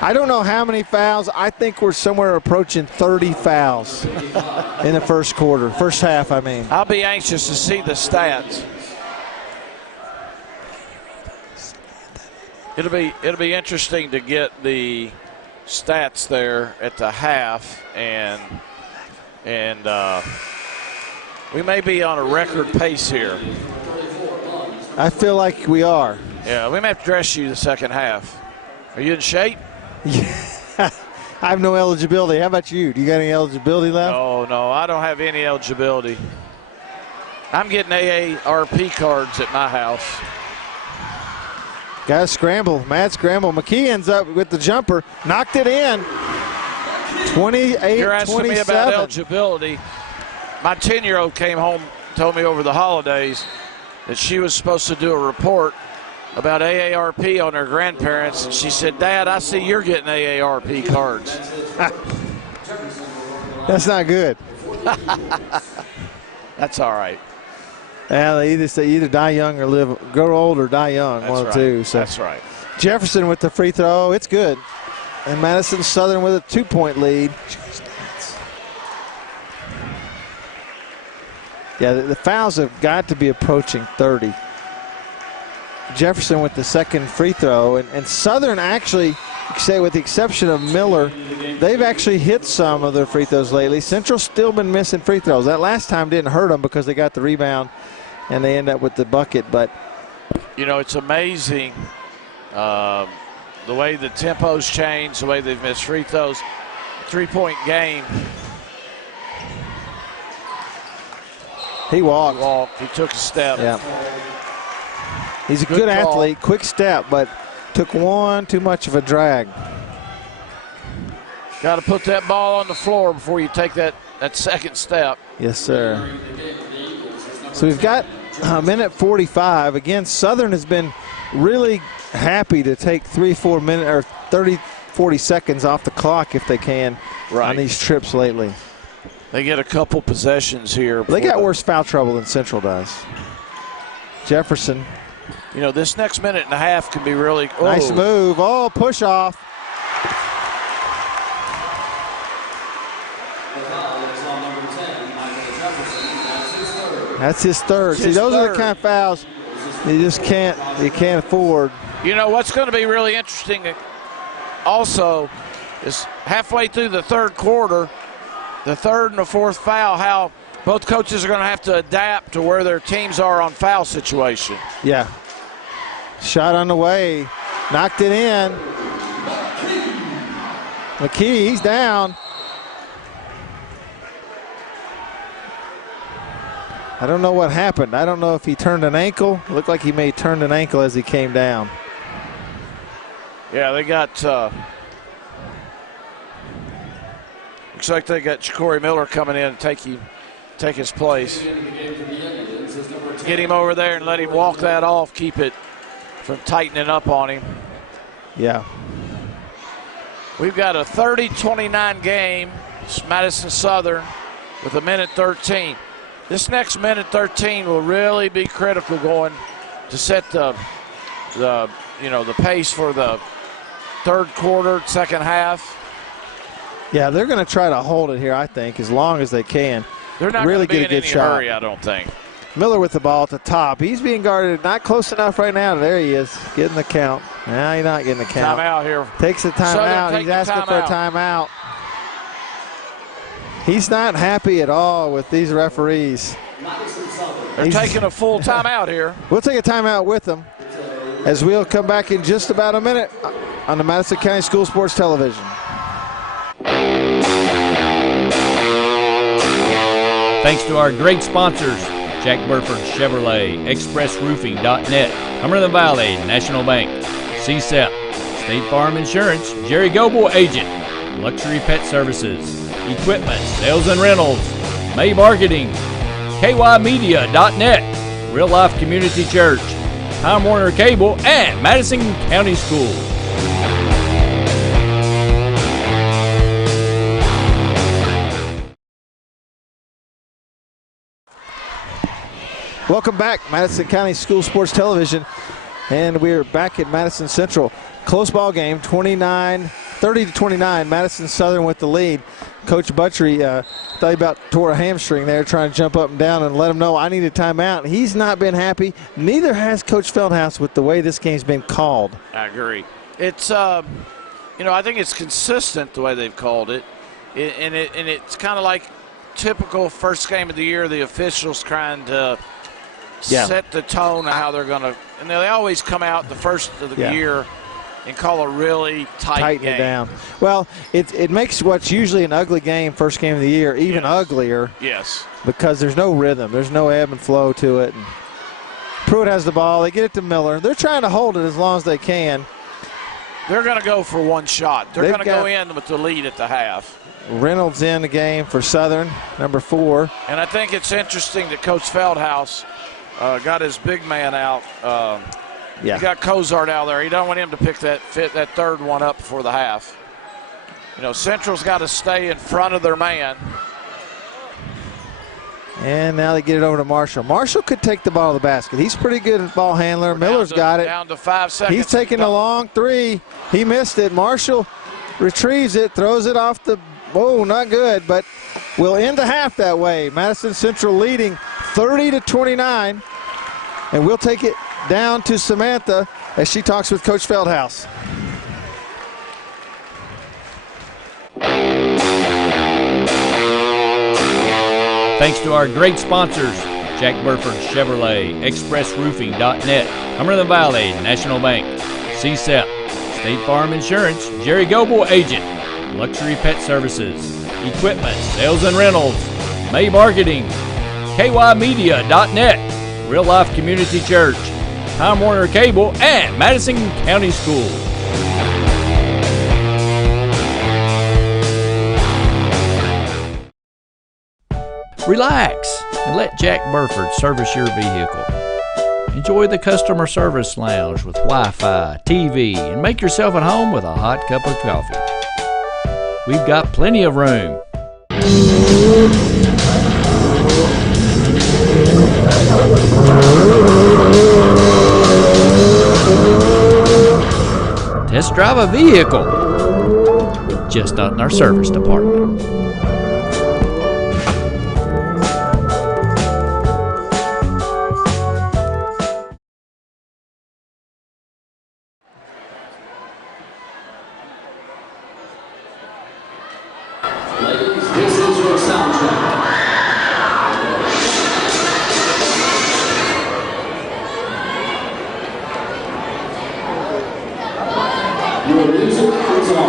I don't know how many fouls. I think we're somewhere approaching 30 fouls in the first quarter. First half, I mean. I'll be anxious to see the stats. It'll be interesting to get the stats there at the half, and we may be on a record pace here. I feel like we are. Yeah, we may have to dress you the second half. Are you in shape? Yeah. I have no eligibility. How about you? Do you got any eligibility left? No, I don't have any eligibility. I'm getting AARP cards at my house. Got to scramble. Mad scramble. McKee ends up with the jumper. Knocked it in. 28-27. You're asking me about eligibility. My 10-year-old came home, told me over the holidays that she was supposed to do a report about AARP on her grandparents, and she said, "Dad, I see you're getting AARP cards." That's not good. That's all right. Yeah, they either die young or grow old or die young. That's one right. or two. So That's right. Jefferson with the free throw. It's good. And Madison Southern with a 2-point lead. Yeah, the fouls have got to be approaching 30. Jefferson with the second free throw. And Southern actually, say with the exception of Miller, they've actually hit some of their free throws lately. Central's still been missing free throws. That last time didn't hurt them because they got the rebound and they end up with the bucket. But you know, it's amazing the way the tempo's changed, the way they've missed free throws. 3-point game. he walked. He took a step. Yeah. He's a good athlete, quick step, but took one too much of a drag. Got to put that ball on the floor before you take that second step. Yes, sir. So we've got a minute 45. Again, Southern has been really happy to take 3-4 minutes or 30, 40 seconds off the clock if they can on these trips lately. They get a couple possessions here. They got worse foul trouble than Central does. Jefferson. You know, this next minute and a half can be really nice move. Oh, push off. That's his third. See, those are the kind of fouls you just can't afford. You know, what's going to be really interesting also is halfway through the third quarter, the third and the fourth foul, how both coaches are going to have to adapt to where their teams are on foul situation. Yeah. Shot on the way. Knocked it in. McKee, he's down. I don't know what happened. I don't know if he turned an ankle. Looked like he may have turned an ankle as he came down. Yeah, they got looks like they got Corey Miller coming in and take his place. Get him over there and let him walk that off, keep it from tightening up on him. Yeah. We've got a 30-29 game. It's Madison Southern with a minute 13. This next minute 13 will really be critical going to set the pace for the third quarter, second half. Yeah, they're going to try to hold it here, I think, as long as they can. They're not really going to be get a in good any shot. hurry, I don't think. Miller with the ball at the top. He's being guarded. Not close enough right now. There he is, getting the count. Now he's not getting the count. Timeout here. Takes a timeout. He's asking for a timeout. He's not happy at all with these referees. They're taking a full timeout here. We'll take a timeout with them as we'll come back in just about a minute on the Madison County School Sports Television. Thanks to our great sponsors, Jack Burford Chevrolet, ExpressRoofing.net, Cumberland Valley National Bank, CSEP, State Farm Insurance, Jerry Goble Agent, Luxury Pet Services, Equipment, Sales and Rentals, May Marketing, KYmedia.net, Real Life Community Church, Time Warner Cable, and Madison County Schools. Welcome back, Madison County School Sports Television. And we're back at Madison Central. Close ball game, 30-29. Madison Southern with the lead. Coach Buttrey thought he about tore a hamstring there, trying to jump up and down and let him know I need a timeout. He's not been happy. Neither has Coach Feldhouse with the way this game's been called. I agree. It's I think it's consistent the way they've called it, and it's kind of like typical first game of the year. The officials trying to set the tone of how they're going to, and they always come out the first of the year and call a really tight game. It down. Well, it makes what's usually an ugly game, first game of the year, even uglier. Yes. Because there's no rhythm. There's no ebb and flow to it. And Pruitt has the ball. They get it to Miller. They're trying to hold it as long as they can. They're going to go for one shot. They're going to go in with the lead at the half. Reynolds in the game for Southern, number 4. And I think it's interesting that Coach Feldhouse got his big man out. He got Cozart out there. He don't want him to pick that third one up before the half. Central's got to stay in front of their man. And now they get it over to Marshall. Marshall could take the ball to the basket. He's pretty good at ball handler. Miller's got it. Down to 5 seconds. He's taking a long 3. He missed it. Marshall retrieves it, throws it off the – oh, not good, but we'll end the half that way. Madison Central leading 30-29. And we'll take it down to Samantha as she talks with Coach Feldhouse. Thanks to our great sponsors, Jack Burford Chevrolet, ExpressRoofing.net, Cumberland Valley National Bank, CSEP, State Farm Insurance, Jerry Goble Agent, Luxury Pet Services, Equipment, Sales and Rentals, May Marketing, KYmedia.net, Real Life Community Church, Time Warner Cable, and Madison County Schools. Relax and let Jack Burford service your vehicle. Enjoy the customer service lounge with Wi-Fi, TV, and make yourself at home with a hot cup of coffee. We've got plenty of room. Test drive a vehicle, just not in our service department. Ladies, this is your soundtrack. Your music is on.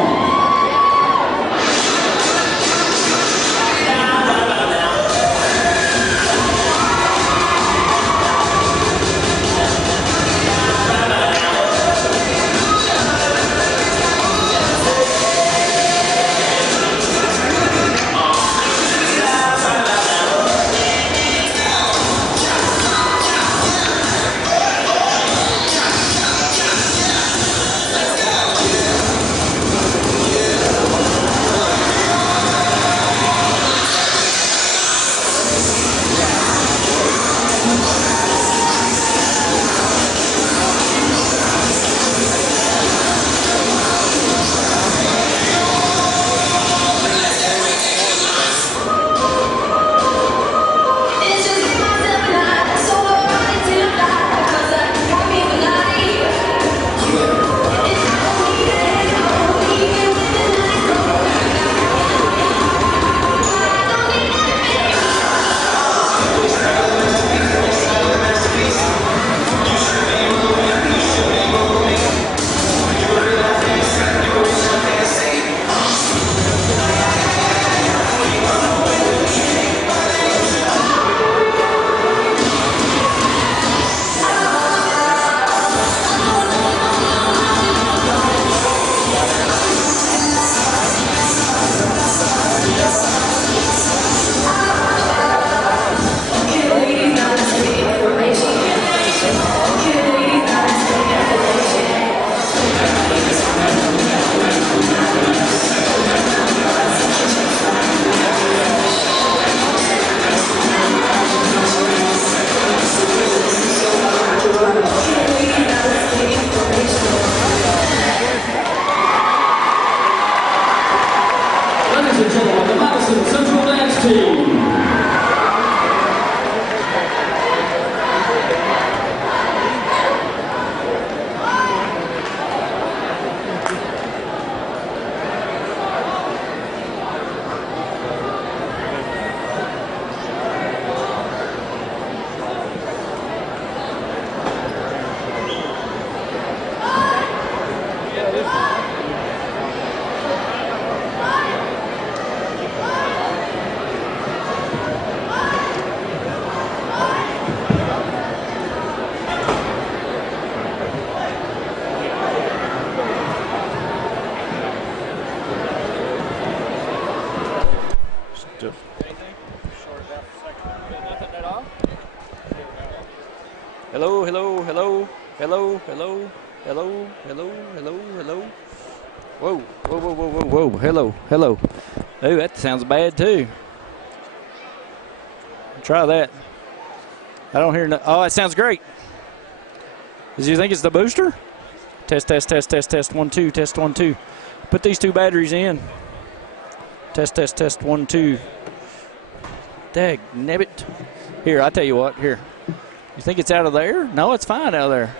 Madison. Hello, hello, hello, hello, hello, hello, hello, hello, hello. Whoa, whoa, whoa, whoa, whoa, whoa. Hello, hello. Ooh, that sounds bad too. Try that. I don't hear no. Oh, it sounds great. Do you think it's the booster? Test, test, test, test, test. 1, 2, test 1, 2. Put these 2 batteries in. Test, test, test. 1, 2. Dag nabbit. Here, I'll tell you what. Here. You think it's out of there? No, it's fine out of there.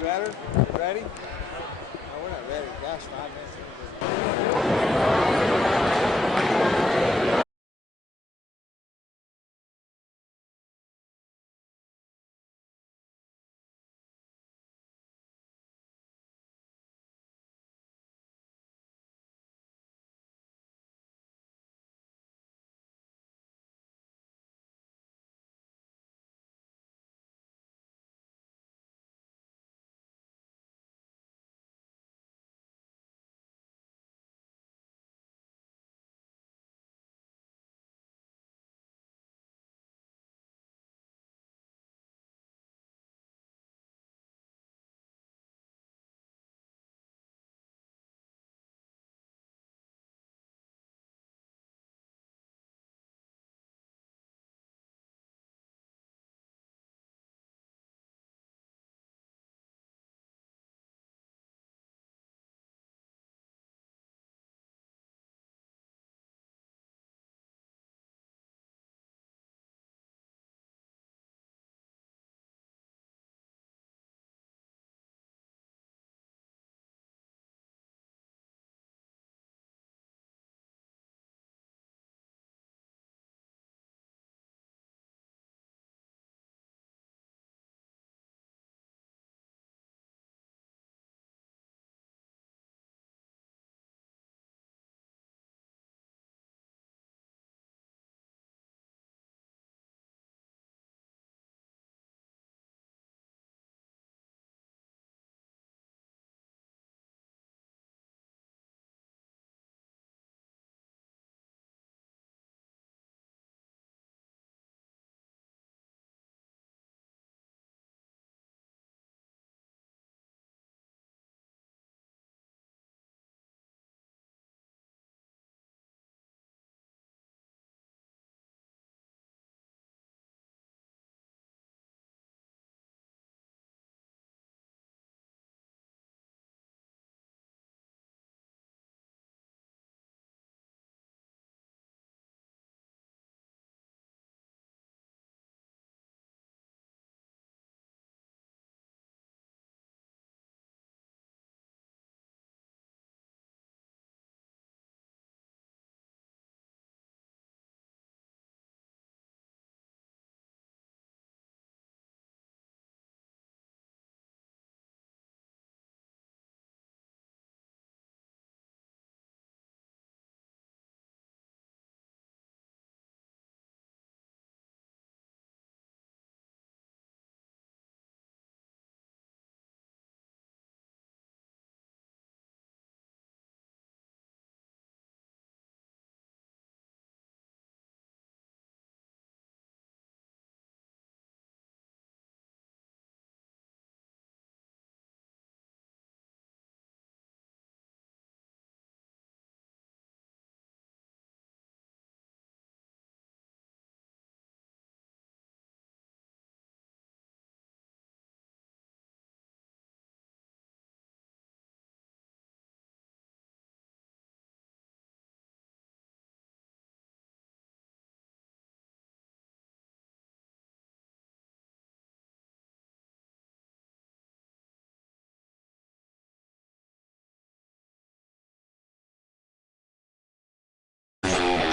You ready? No, we're not ready. Gosh, 5 minutes.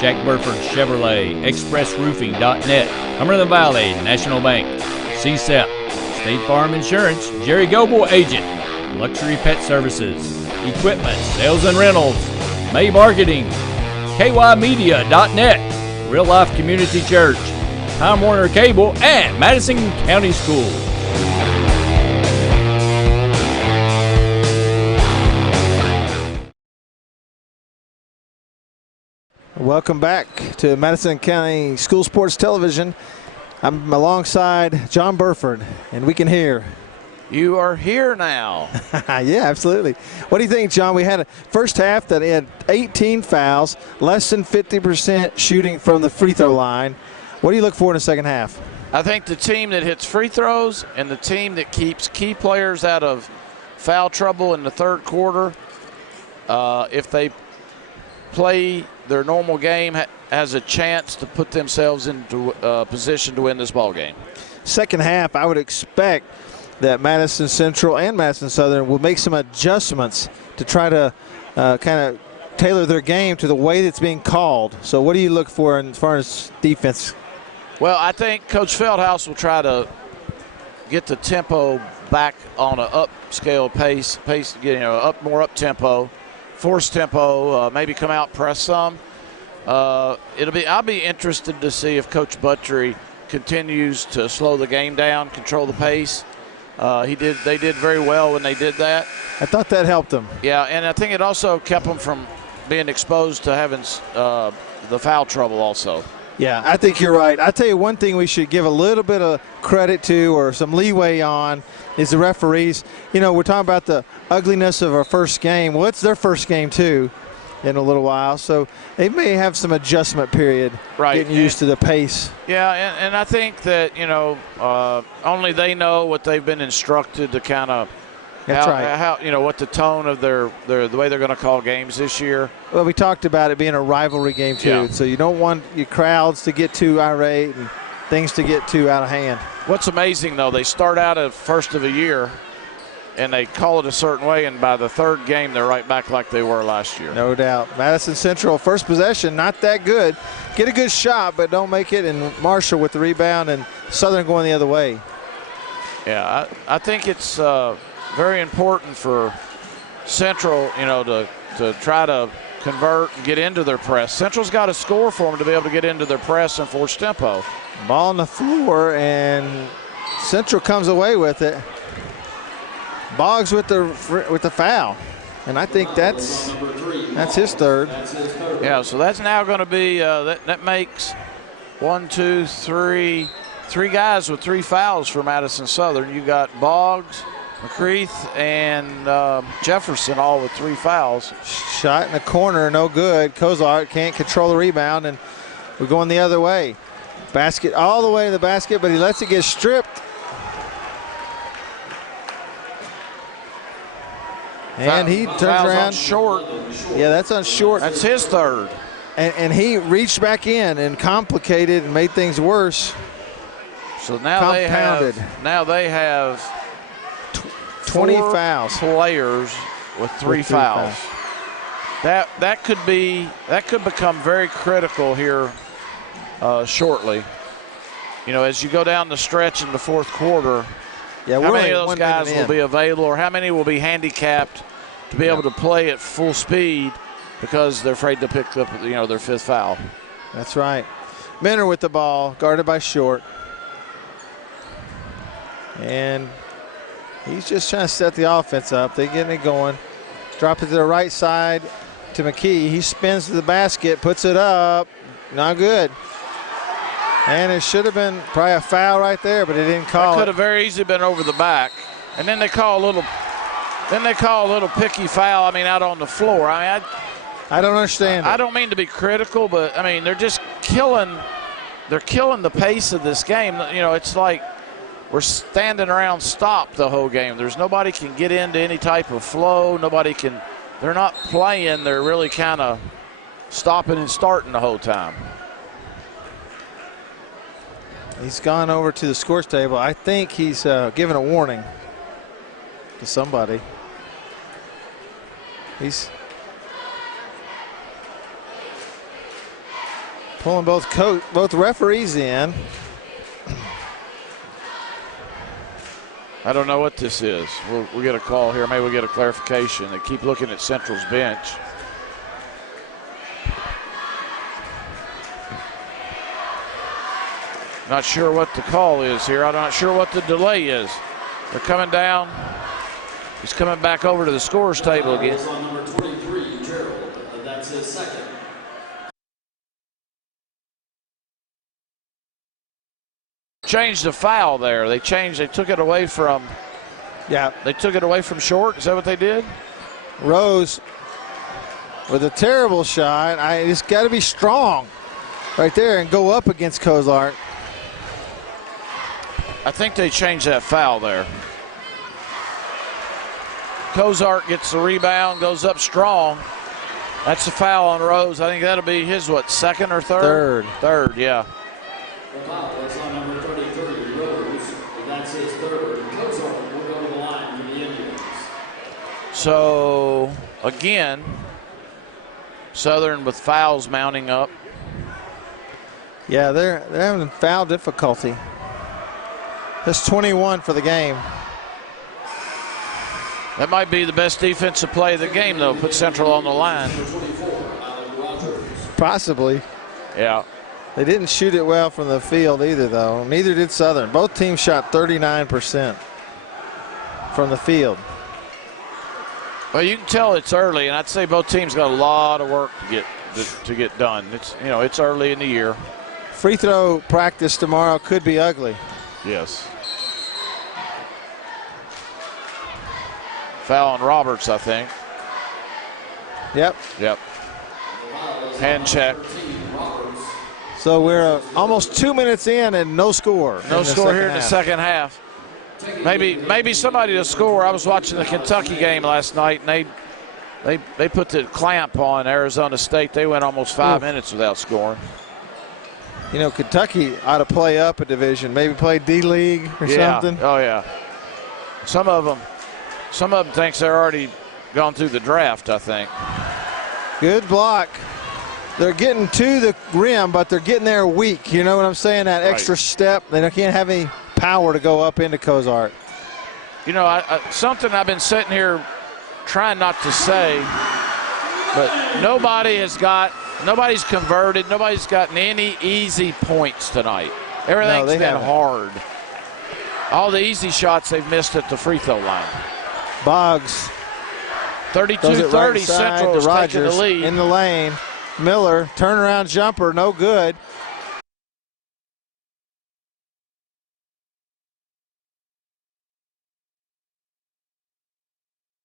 Jack Burford Chevrolet, expressroofing.net, Cumberland Valley National Bank, CSEP, State Farm Insurance, Jerry Goble Agent, Luxury Pet Services, Equipment, Sales and Rentals, May Marketing, KYmedia.net, Real Life Community Church, Time Warner Cable, and Madison County Schools. Welcome back to Madison County School Sports Television. I'm alongside John Burford, and we can hear. You are here now. Yeah, absolutely. What do you think, John? We had a first half that had 18 fouls, less than 50% shooting from the free throw line. What do you look for in the second half? I think the team that hits free throws and the team that keeps key players out of foul trouble in the third quarter, if they play their normal game, has a chance to put themselves into position to win this ball game. Second half, I would expect that Madison Central and Madison Southern will make some adjustments to try to kind of tailor their game to the way that's being called. So what do you look for as far as defense? Well, I think Coach Feldhouse will try to get the tempo back on an upscale pace, more up tempo, force tempo, maybe come out, press some. I'll be interested to see if Coach Buttrey continues to slow the game down, control the pace. They did very well when they did that. I thought that helped them. Yeah, and I think it also kept them from being exposed to having the foul trouble also. Yeah, I think you're right. I'll tell you one thing we should give a little bit of credit to or some leeway on is the referees. You know, we're talking about the ugliness of our first game. Well, it's their first game too in a little while, so they may have some adjustment period, getting used to the pace. Yeah, and I think that, only they know what they've been instructed to kind of what the tone of the way they're going to call games this year. Well, we talked about it being a rivalry game too, Yeah. So you don't want your crowds to get too irate and things to get too out of hand. What's amazing, though, they start out at first of a year, and they call it a certain way, and by the third game, they're right back like they were last year. No doubt. Madison Central, first possession, not that good. Get a good shot, but don't make it, and Marshall with the rebound, and Southern going the other way. Yeah, I think it's very important for Central, to try to convert and get into their press. Central's got to score for them to be able to get into their press and force tempo. Ball on the floor, and Central comes away with it. Boggs with the foul, and I think that's his third. Yeah, so that's now going to be that makes 3 guys with 3 fouls for Madison Southern. You got Boggs, McCreath, and Jefferson all with 3 fouls. Shot in the corner, no good. Kozart can't control the rebound, and we're going the other way. Basket all the way to the basket, but he lets it get stripped. And he turns around. On short. Yeah, that's on short. That's his third. And he reached back in and complicated and made things worse. So now they have 20 4 fouls. Players with 3 fouls. That could become very critical here shortly. As you go down the stretch in the fourth quarter. Yeah, how many of those guys will be available, or how many will be handicapped to be able to play at full speed because they're afraid to pick up, their 5th foul? That's right. Minner with the ball, guarded by Short. And he's just trying to set the offense up. They're getting it going. Drop it to the right side to McKee. He spins to the basket, puts it up. Not good. And it should have been probably a foul right there, but it didn't call. That could have very easily been over the back. And then they call a little picky foul, out on the floor. I don't understand. I don't mean to be critical, but they're just killing the pace of this game. It's like we're standing around stopped the whole game. There's nobody can get into any type of flow. They're not playing. They're really kind of stopping and starting the whole time. He's gone over to the scores table. I think he's given a warning to somebody. Pulling both referees in. I don't know what this is. We'll get a call here. Maybe we'll get a clarification. They keep looking at Central's bench. Not sure what the call is here. I'm not sure what the delay is. They're coming down. He's coming back over to the scores table again. On number 23, Gerald. That's his second. Changed the foul there. They took it away from. Yeah. They took it away from short. Is that what they did? Rose with a terrible shot. It's got to be strong right there and go up against Cozart. I think they changed that foul there. Cozart gets the rebound, goes up strong. That's a foul on Rose. I think that'll be his, second or third? Third, yeah. The foul is on number 33, Rose. That's his third. Cozart will go to the line for the Indians. So, again, Southern with fouls mounting up. Yeah, they're having foul difficulty. That's 21 for the game. That might be the best defensive play of the game, though. Put Central on the line. Possibly. Yeah. They didn't shoot it well from the field either, though. Neither did Southern. Both teams shot 39% from the field. Well, you can tell it's early, and I'd say both teams got a lot of work to get done. It's early in the year. Free throw practice tomorrow could be ugly. Yes. Foul on Roberts, I think. Yep. Hand check. So we're almost 2 minutes in and no score. No score here in the second half. Maybe somebody to score. I was watching the Kentucky game last night, and they put the clamp on Arizona State. They went almost 5 minutes without scoring. You know, Kentucky ought to play up a division, maybe play D-League or something. Oh, yeah. Some of them thinks they're already gone through the draft, I think. Good block. They're getting to the rim, but they're getting there weak. You know what I'm saying? That extra step. They can't have any power to go up into Cozart. You know, something I've been sitting here trying not to say, but nobody's converted. Nobody's gotten any easy points tonight. Everything's been hard. All the easy shots they've missed at the free throw line. Boggs. 32-30, right Central is taking the lead. In the lane. Miller, turnaround jumper, no good.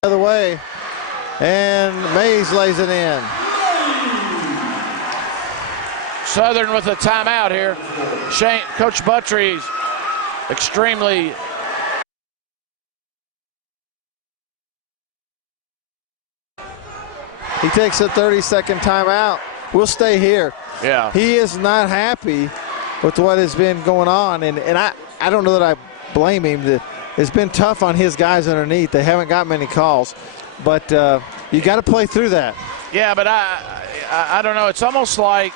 The other way. And Mays lays it in. Southern with a timeout here. Coach Buttry's extremely. He takes a 30-second timeout. We'll stay here. Yeah. He is not happy with what has been going on, and I don't know that I blame him. It's been tough on his guys underneath. They haven't got many calls, but you got to play through that. Yeah, but I don't know. It's almost like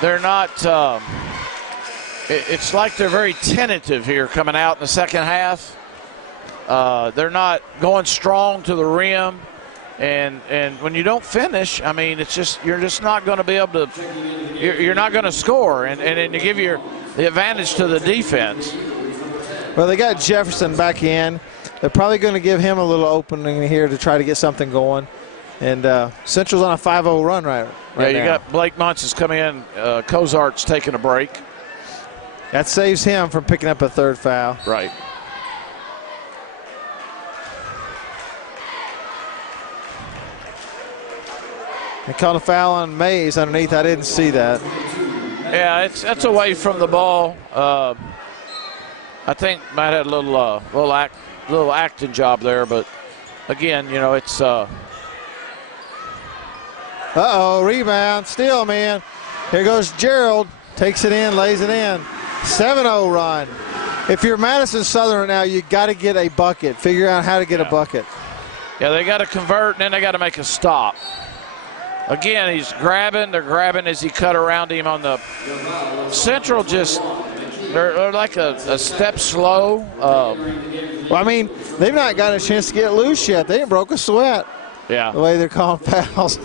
they're not. It's like they're very tentative here coming out in the second half. They're not going strong to the rim. And when you don't finish, I mean, you're just not going to be able to. You're not going to score, and you give the advantage to the defense. Well, they got Jefferson back in. They're probably going to give him a little opening here to try to get something going. And Central's on a 5-0 run right now. You got Blake Muntz is coming in. Cozart's taking a break. That saves him from picking up a third foul. Right. They called a foul on Mays underneath. I didn't see that. Yeah, that's away from the ball. I think Matt had a little acting job there, but again, you know, it's. Rebound, steal, man. Here goes Gerald, takes it in, lays it in. 7-0 run. If you're Madison Southern right now, you got to get a bucket. Figure out how to get a bucket. Yeah, they got to convert, and then they got to make a stop. Again, he's grabbing. They're grabbing as he cut around him on the Central. Just they're like a step slow. Well, I mean, they've not got a chance to get loose yet. They ain't broke a sweat. Yeah. The way they're calling fouls.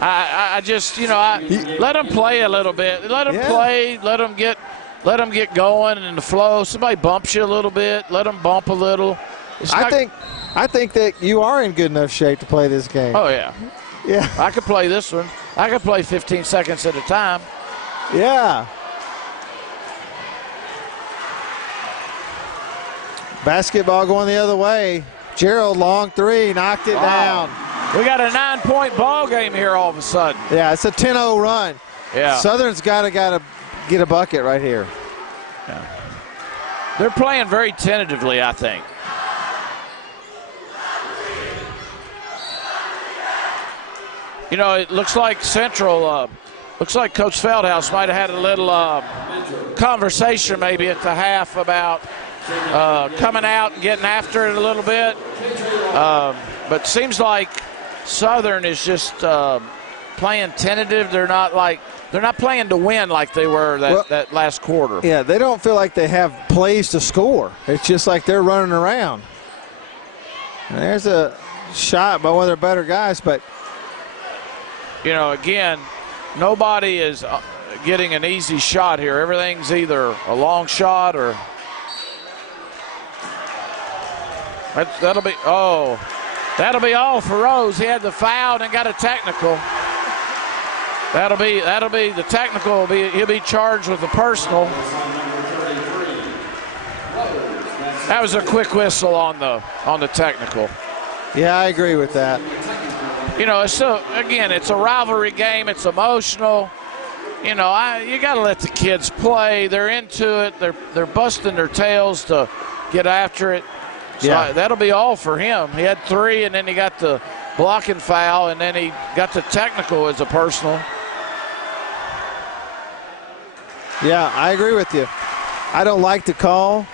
I just, let them play a little bit. Let them play. Let them get going in the flow. Somebody bumps you a little bit. Let them bump a little. I think that you are in good enough shape to play this game. Oh, yeah. Yeah. I could play this one. I could play 15 seconds at a time. Yeah. Basketball going the other way. Gerald, long three, knocked it down. We got a 9-point ball game here all of a sudden. Yeah, it's a 10-0 run. Yeah. Southern's got to get a bucket right here. Yeah. They're playing very tentatively, I think. It looks like Central, looks like Coach Feldhouse might have had a little conversation maybe at the half about coming out and getting after it a little bit. But seems like Southern is just playing tentative. They're not playing to win like they were that last quarter. Yeah, they don't feel like they have plays to score. It's just like they're running around. And there's a shot by one of their better guys, but again, nobody is getting an easy shot here. Everything's either a long shot or that'll be all for Rose. He had the foul and got a technical. That'll be the technical. He'll be charged with the personal. That was a quick whistle on the technical. Yeah, I agree with that. It's a rivalry game. It's emotional. You got to let the kids play. They're into it. They're busting their tails to get after it. So that'll be all for him. He had 3, and then he got the blocking foul, and then he got the technical as a personal. Yeah, I agree with you. I don't like the call.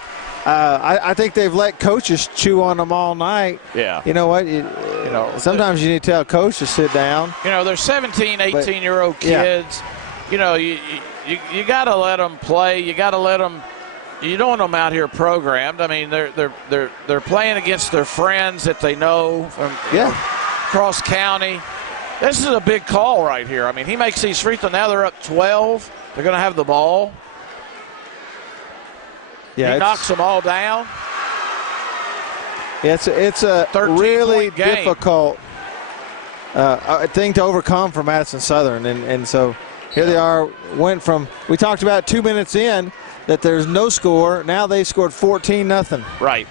I think they've let coaches chew on them all night. Yeah. You know what? Sometimes you need to tell a coach to sit down. They're 17, 18-year-old kids. Yeah. You got to let them play. You got to let them. You don't want them out here programmed. I mean, they're playing against their friends that they know from across county. This is a big call right here. I mean, he makes these free throws. Now they're up 12. They're going to have the ball. Yeah, he knocks them all down. It's a really difficult thing to overcome for Madison Southern. And so here they are, we talked about 2 minutes in that there's no score. Now they scored 14-0. Right.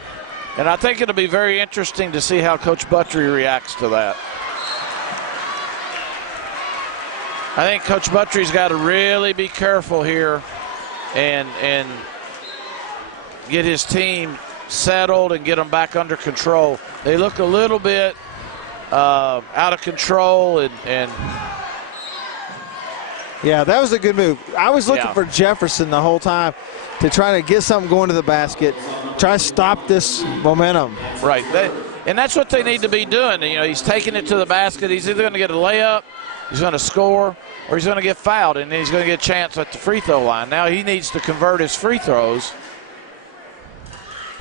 And I think it'll be very interesting to see how Coach Buttry reacts to that. I think Coach Buttry's got to really be careful here and get his team settled and get them back under control. They look a little bit out of control and yeah, that was a good move. I was looking for Jefferson the whole time to try to get something going to the basket, try to stop this momentum. Right, and that's what they need to be doing. He's taking it to the basket. He's either going to get a layup, he's going to score, or he's going to get fouled, and he's going to get a chance at the free throw line. Now he needs to convert his free throws.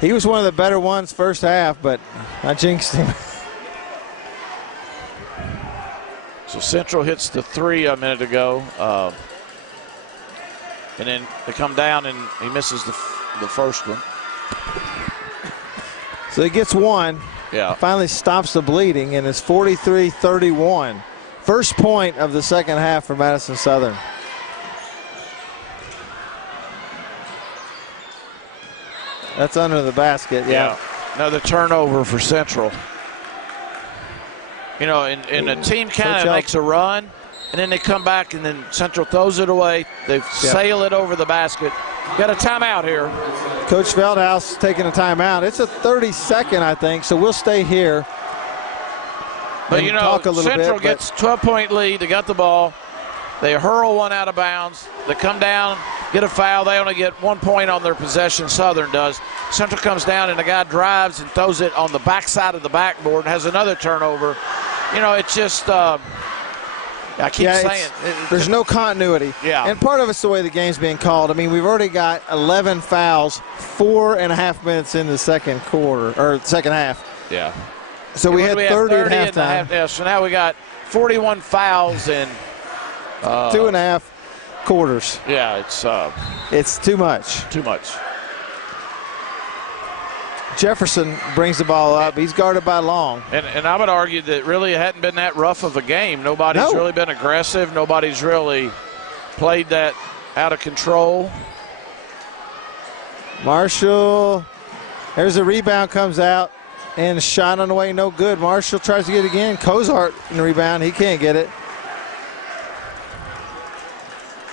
He was one of the better ones first half, but I jinxed him. So Central hits the 3 a minute ago. And then they come down and he misses the first one. So he gets one. Yeah. Finally stops the bleeding, and it's 43-31. First point of the second half for Madison Southern. That's under the basket, yeah. Another turnover for Central. And the team kind of makes a run, and then they come back, and then Central throws it away. They sail it over the basket. Got a timeout here. Coach Feldhouse taking a timeout. It's a 30-second, I think, so we'll stay here. But, talk a little Central bit, gets 12-point lead. They got the ball. They hurl one out of bounds. They come down, get a foul. They only get 1 point on their possession. Southern does. Central comes down, and the guy drives and throws it on the backside of the backboard and has another turnover. It's just I keep saying there's no continuity. Yeah. And part of it's the way the game's being called. I mean, we've already got 11 fouls, 4.5 minutes in the second half. Yeah. So we had 30 at halftime. Yeah, so now we got 41 fouls in 2.5 quarters. Yeah, It's too much. Too much. Jefferson brings the ball up. He's guarded by Long. And I would argue that really it hadn't been that rough of a game. Nobody's really been aggressive. Nobody's really played that out of control. Marshall, there's a rebound, comes out, and a shot on the way, no good. Marshall tries to get it again. Cozart in the rebound. He can't get it.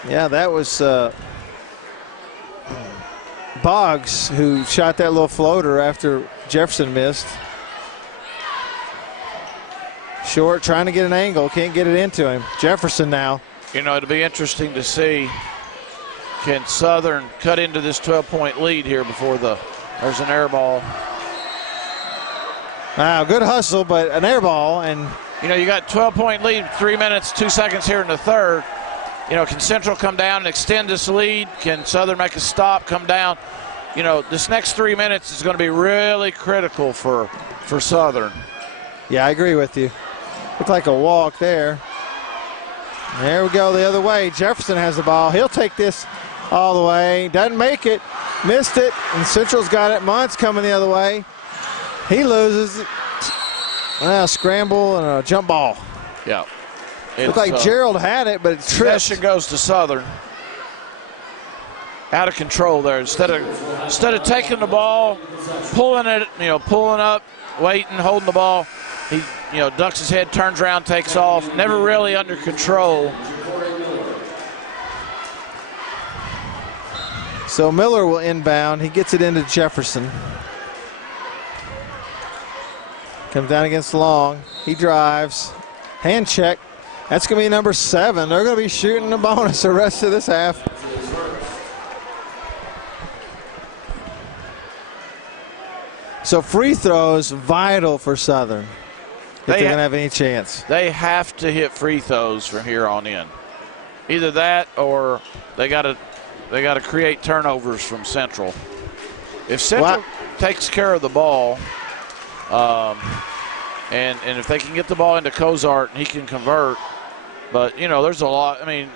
Yeah, that was Boggs who shot that little floater after Jefferson missed. Short, trying to get an angle, can't get it into him. Jefferson now. You know, it'll be interesting to see, can Southern cut into this 12-point lead here before there's an air ball. Wow, good hustle, but an air ball. And you know, you got 12-point lead, 3 minutes, 2 seconds here in the third. You know, can Central come down and extend this lead? Can Southern make a stop, come down? You know, this next 3 minutes is going to be really critical for Southern. Yeah, I agree with you. Looked like a walk there. There we go the other way. Jefferson has the ball. He'll take this all the way. Doesn't make it. Missed it. And Central's got it. Muntz coming the other way. He loses it. Scramble and a jump ball. Yeah. Looked like Gerald had it, but it tripped. Possession goes to Southern. Out of control there. Instead of taking the ball, pulling it, pulling up, waiting, holding the ball, he, ducks his head, turns around, takes off. Never really under control. So Miller will inbound. He gets it into Jefferson. Comes down against Long. He drives. Hand check. That's going to be number 7. They're going to be shooting the bonus the rest of this half. So free throws vital for Southern if they're going to have any chance. They have to hit free throws from here on in. Either that or they got to create turnovers from Central. If Central takes care of the ball, and if they can get the ball into Cozart and he can convert, but there's a lot. I mean,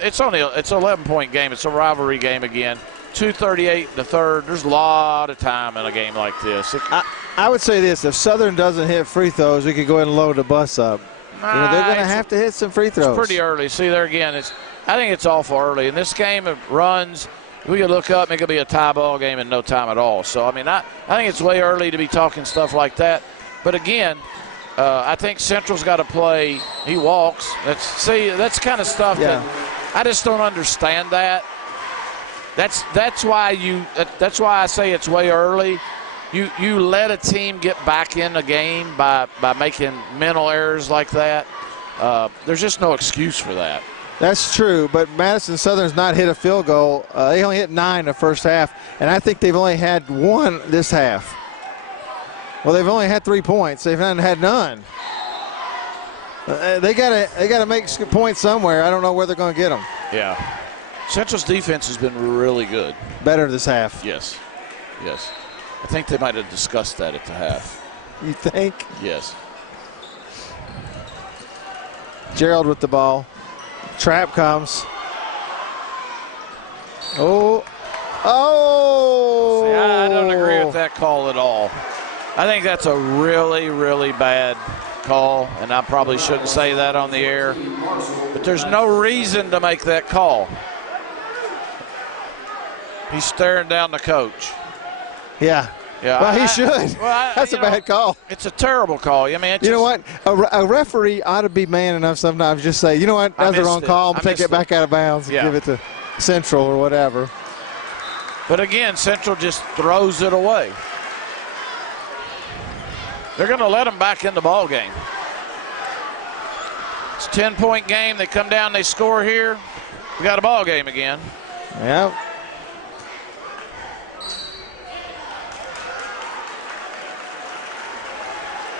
it's an 11-point game. It's a rivalry game again. 2:38 in the third. There's a lot of time in a game like this. I would say this: if Southern doesn't hit free throws, we could go ahead and load the bus up. They're going to have to hit some free throws. It's pretty early. See there again. I think it's awful early. In this game, it runs. We could look up and it could be a tie ball game in no time at all. So I mean, I think it's way early to be talking stuff like that. But again, I think Central's got to play. He walks. That's kind of stuff that I just don't understand. That's why I say it's way early. You let a team get back in the game by making mental errors like that. There's just no excuse for that. That's true, but Madison Southern's not hit a field goal. They only hit 9 in the first half, and I think they've only had 1 this half. Well, they've only had 3 points. They've not had none. They gotta make points somewhere. I don't know where they're going to get them. Yeah. Central's defense has been really good. Better this half. Yes. I think they might have discussed that at the half. You think? Yes. Gerald with the ball. Trap comes. Oh. See, I don't agree with that call at all. I think that's a really, really bad call, and I probably shouldn't say that on the air. But there's no reason to make that call. He's staring down the coach. Yeah. Well, he should. That's a bad call. It's a terrible call. I mean, you know what? A referee ought to be man enough sometimes just say, you know what, that's the wrong call. I'm take it back out of bounds and give it to Central or whatever. But again, Central just throws it away. They're going to let them back in the ball game. It's a 10-point game. They come down, they score here. We got a ball game again. Yeah.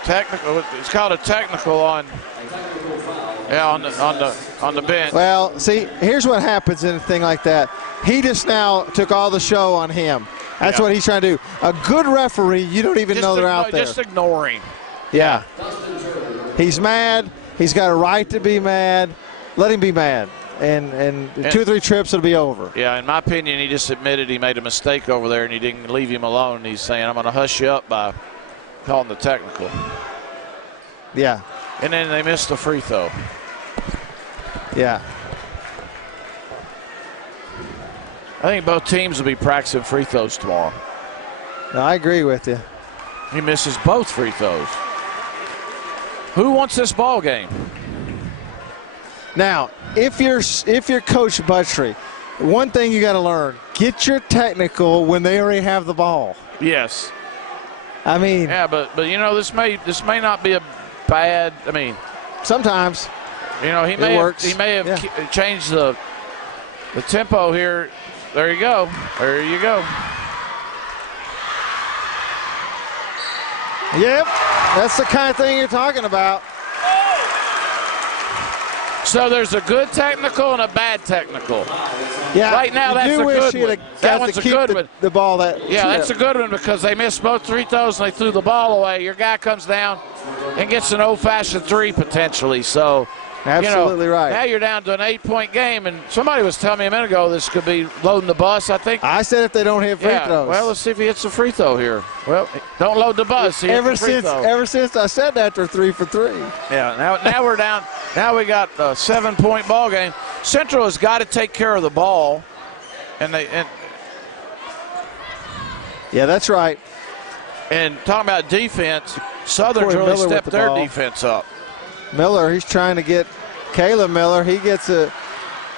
Technical. It's called a technical on the bench. Well, see, here's what happens in a thing like that. He just now took all the show on him. That's what he's trying to do. A good referee, you don't even know they're out there. Just ignoring. Yeah. He's mad. He's got a right to be mad. Let him be mad. And 2 or 3 trips, it'll be over. Yeah, in my opinion, he just admitted he made a mistake over there and he didn't leave him alone. He's saying, I'm going to hush you up by calling the technical. Yeah. And then they missed the free throw. Yeah. I think both teams will be practicing free throws tomorrow. No, I agree with you. He misses both free throws. Who wants this ball game? Now, if you're Coach Buttrey, one thing you got to learn: get your technical when they already have the ball. Yes. I mean, yeah, but you know, this may not be a bad. I mean, sometimes, you know, he may have changed the tempo here. There you go. There you go. Yep, that's the kind of thing you're talking about. So there's a good technical and a bad technical. Yeah. Right now, that's a good one. That one's a good one. The ball that. Yeah, that's a good one because they missed both free throws and they threw the ball away. Your guy comes down and gets an old-fashioned 3 potentially. So, absolutely right. Now you're down to an 8-point game, and somebody was telling me a minute ago this could be loading the bus. I think. I said if they don't hit free throws. Well, let's see if he hits a free throw here. Well, don't load the bus. Ever since I said that, they're 3 for 3. Yeah. Now we're down. Now we got a 7-point ball game. Central has got to take care of the ball, and yeah, that's right. And talking about defense, Southern's really stepped their defense up. Miller, he's trying to get Caleb Miller. He gets a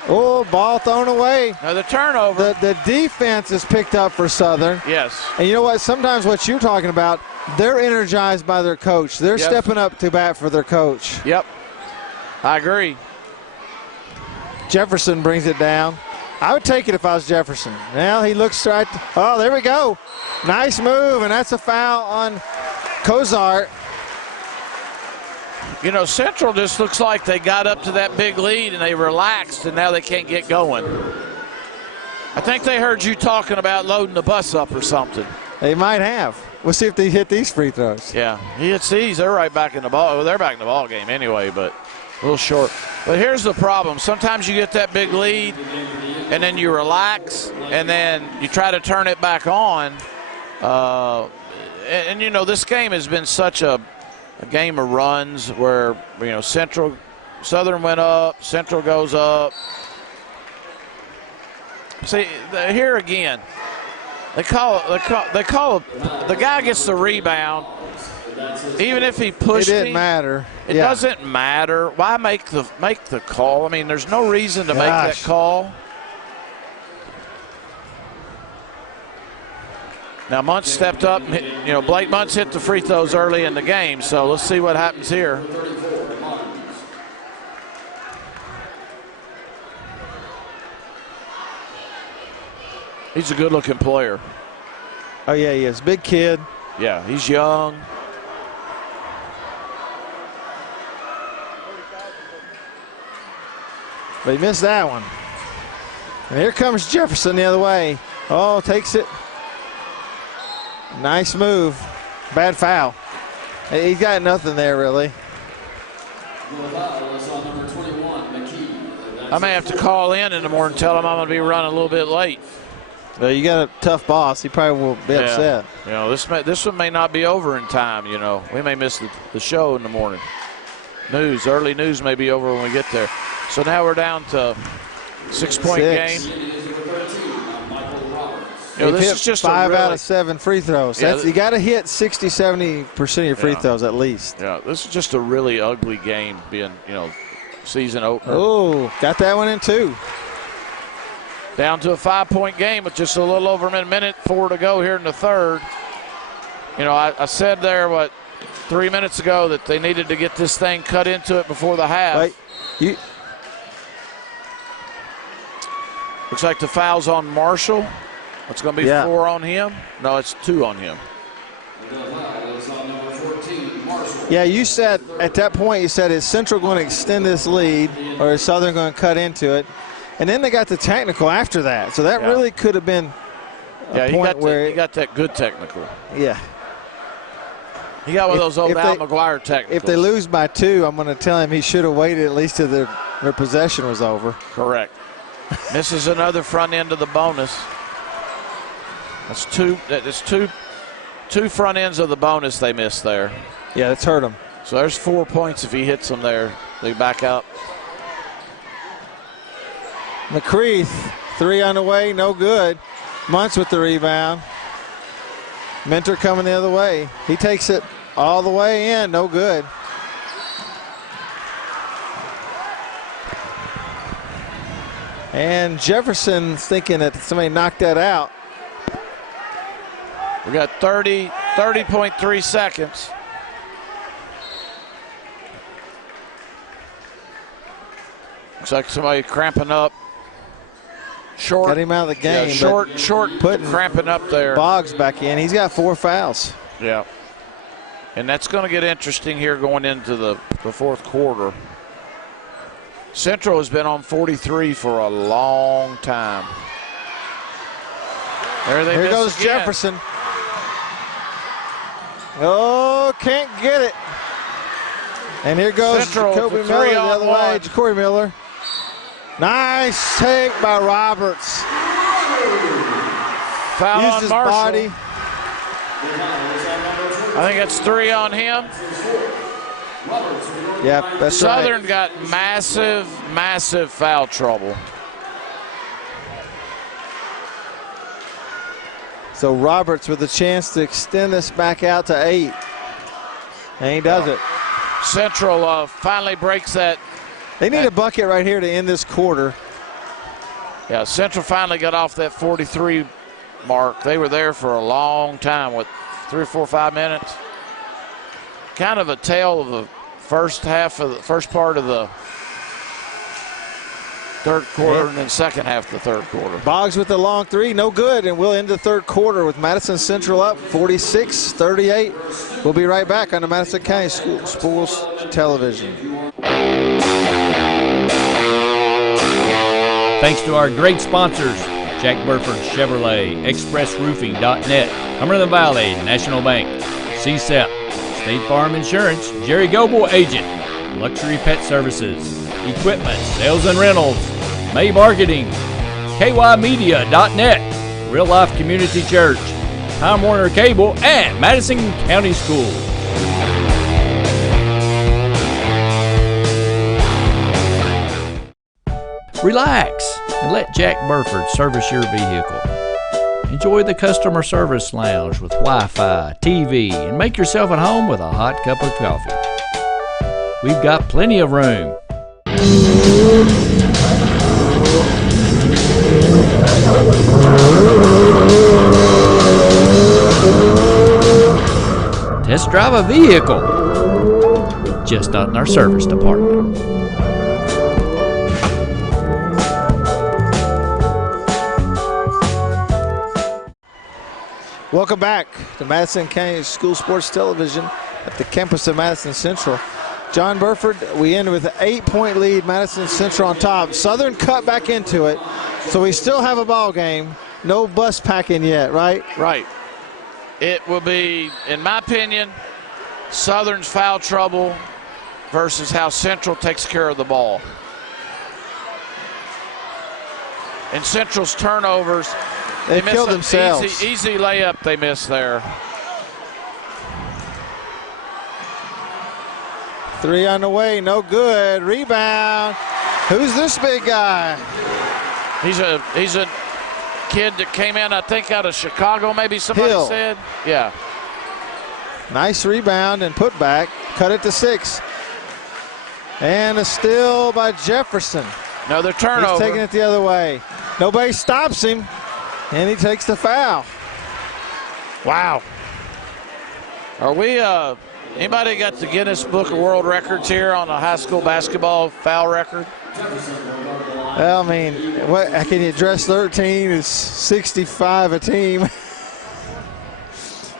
ball thrown away. Now the turnover. The defense is picked up for Southern. Yes. And you know what? Sometimes what you're talking about, they're energized by their coach. They're stepping up to bat for their coach. Yep. I agree. Jefferson brings it down. I would take it if I was Jefferson. Now he looks right. Oh, there we go. Nice move, and that's a foul on Kozart. You know, Central just looks like they got up to that big lead and they relaxed, and now they can't get going. I think they heard you talking about loading the bus up or something. They might have. We'll see if they hit these free throws. Yeah, he hits these. They're right back in the ball. Well, they're back in the ball game anyway, but a little short. But here's the problem. Sometimes you get that big lead, and then you relax, and then you try to turn it back on. And you know, this game has been such a game of runs where, you know, Southern went up, Central goes up. See, here again, the guy gets the rebound. Even if he pushed it didn't matter. It doesn't matter. Why make the call? I mean, there's no reason to make that call. Now, Muntz stepped up. And you know, Blake Muntz hit the free throws early in the game, so let's see what happens here. He's a good-looking player. Oh, yeah, he is. Big kid. Yeah, he's young. But he missed that one. And here comes Jefferson the other way. Oh, takes it. Nice move. Bad foul. He's got nothing there, really. I may have to call in the morning and tell him I'm going to be running a little bit late. Well, you got a tough boss. He probably will be upset. You know, this one may not be over in time, you know. We may miss the show in the morning. Early news may be over when we get there. So now we're down to 6-point game. You know, this is just 5 out of 7 free throws. Yeah, you got to hit 60-70% of your free throws at least. Yeah, this is just a really ugly game being, you know, season opener. Oh, got that one in too. Down to a 5-point game with just a little over a minute 4 to go here in the third. You know, I said there, 3 minutes ago that they needed to get this thing cut into it before the half. Wait, looks like the foul's on Marshall. It's going to be 4 on him. No, it's 2 on him. Yeah, you said at that point, you said, is Central going to extend this lead or is Southern going to cut into it? And then they got the technical after that. So that really could have been a point where he got that good technical. Yeah. He got one of those old Al McGuire technicals. If they lose by 2, I'm going to tell him he should have waited at least till their possession was over. Correct. Misses another front end of the bonus. That's two front ends of the bonus they missed there. Yeah, that's hurt them. So there's 4 points if he hits them there. They back up. McCreath, 3 on the way, no good. Muntz with the rebound. Mentor coming the other way. He takes it all the way in, no good. And Jefferson's thinking that somebody knocked that out. We got 30.3 seconds. Looks like somebody cramping up. Short. Got him out of the game. Yeah, short putting cramping up there. Boggs back in. He's got 4 fouls. Yeah. And that's going to get interesting here going into the fourth quarter. Central has been on 43 for a long time. Here goes again. Jefferson. Oh, can't get it. And here goes Central Jacoby Miller the other way. Jacoby Miller. Nice take by Roberts. Foul Used on his Marshall. body. I think it's 3 on him. Yeah, that's Southern right. got massive foul trouble. So Roberts with a chance to extend this back out to 8. And he does it. Central finally breaks that. They need a bucket right here to end this quarter. Yeah, Central finally got off that 43 mark. They were there for a long time, with 3 or 4 or 5 minutes. Kind of a tale of the first part of the third quarter and then second half of the third quarter. Boggs with the long 3, no good, and we'll end the third quarter with Madison Central up 46-38. We'll be right back on the Madison County Schools Television. Thanks to our great sponsors, Jack Burford Chevrolet, ExpressRoofing.net, Cumberland Valley National Bank, CSEP, State Farm Insurance, Jerry Goble Agent, Luxury Pet Services, Equipment, Sales and Rentals, May Marketing, KYmedia.net, Real Life Community Church, Time Warner Cable, and Madison County Schools. Relax and let Jack Burford service your vehicle. Enjoy the customer service lounge with Wi-Fi, TV, and make yourself at home with a hot cup of coffee. We've got plenty of room. Test drive a vehicle, just not in our service department. Welcome back to Madison County School Sports Television at the campus of Madison Central. John Burford, we end with an 8-point lead, Madison Central on top. Southern cut back into it, so we still have a ball game. No bus packing yet, right? Right. It will be, in my opinion, Southern's foul trouble versus how Central takes care of the ball. And Central's turnovers, They killed themselves. Easy layup they missed there. 3 on the way, no good. Rebound. Who's this big guy? He's a kid that came in, I think, out of Chicago, maybe somebody Hill. said. Yeah. Nice rebound and put back. Cut it to 6. And a steal by Jefferson. Another turnover. He's taking it the other way. Nobody stops him, and he takes the foul. Wow. Are we, anybody got the Guinness Book of World Records here on a high school basketball foul record? Well, I mean, what can you dress 13 is 65 a team.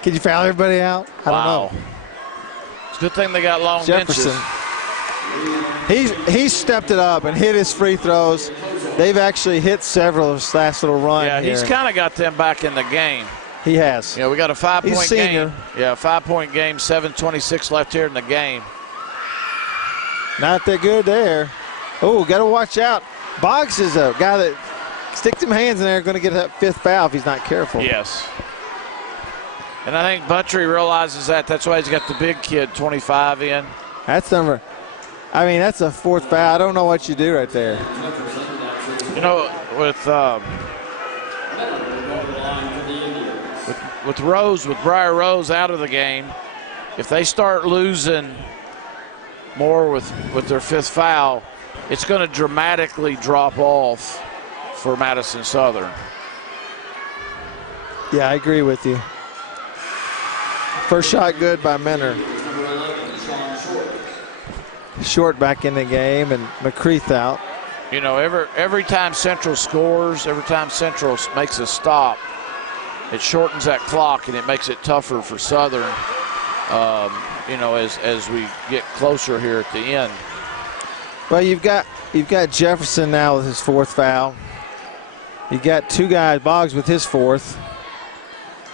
Can you foul everybody out? I don't know. It's Good thing they got long Jefferson. benches. He's stepped it up and hit his free throws. They've actually hit several of his last little run. Yeah, here. he's kind of got them back in the game. He has. Yeah, we got a 5-point He's a senior. game. Yeah, 5-point game, 7:26 left here in the game. Not that good there. Oh, got to watch out. Boggs is a guy that sticks them hands in there, going to get that 5th foul if he's not careful. Yes. And I think Buttry realizes that. That's why he's got the big kid, 25, in. That's number. I mean, that's a 4th foul. I don't know what you do right there. You know, with Briar Rose out of the game, if they start losing more with their 5th foul, it's going to dramatically drop off for Madison Southern. Yeah, I agree with you. First shot good by Mentor. Short back in the game, and McCreath out. You know, every time Central scores, every time Central makes a stop, it shortens that clock and it makes it tougher for Southern, you know, as we get closer here at the end. Well, you've got Jefferson now with his 4th foul. You got 2 guys, Boggs with his 4th.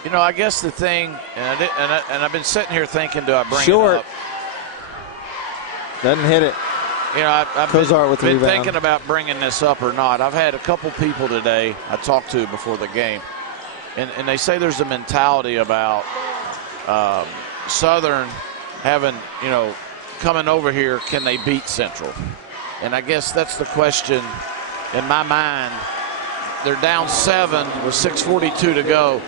You know, I guess the thing, and I've been sitting here thinking, do I bring Short. it up? Doesn't hit it. You know, I've Kozar with the been rebound. thinking about bringing this up or not. I've had a couple people today I talked to before the game, and they say there's a mentality about Southern having, you know, coming over here, can they beat Central? And I guess that's the question in my mind. They're down 7 with 6:42 to go.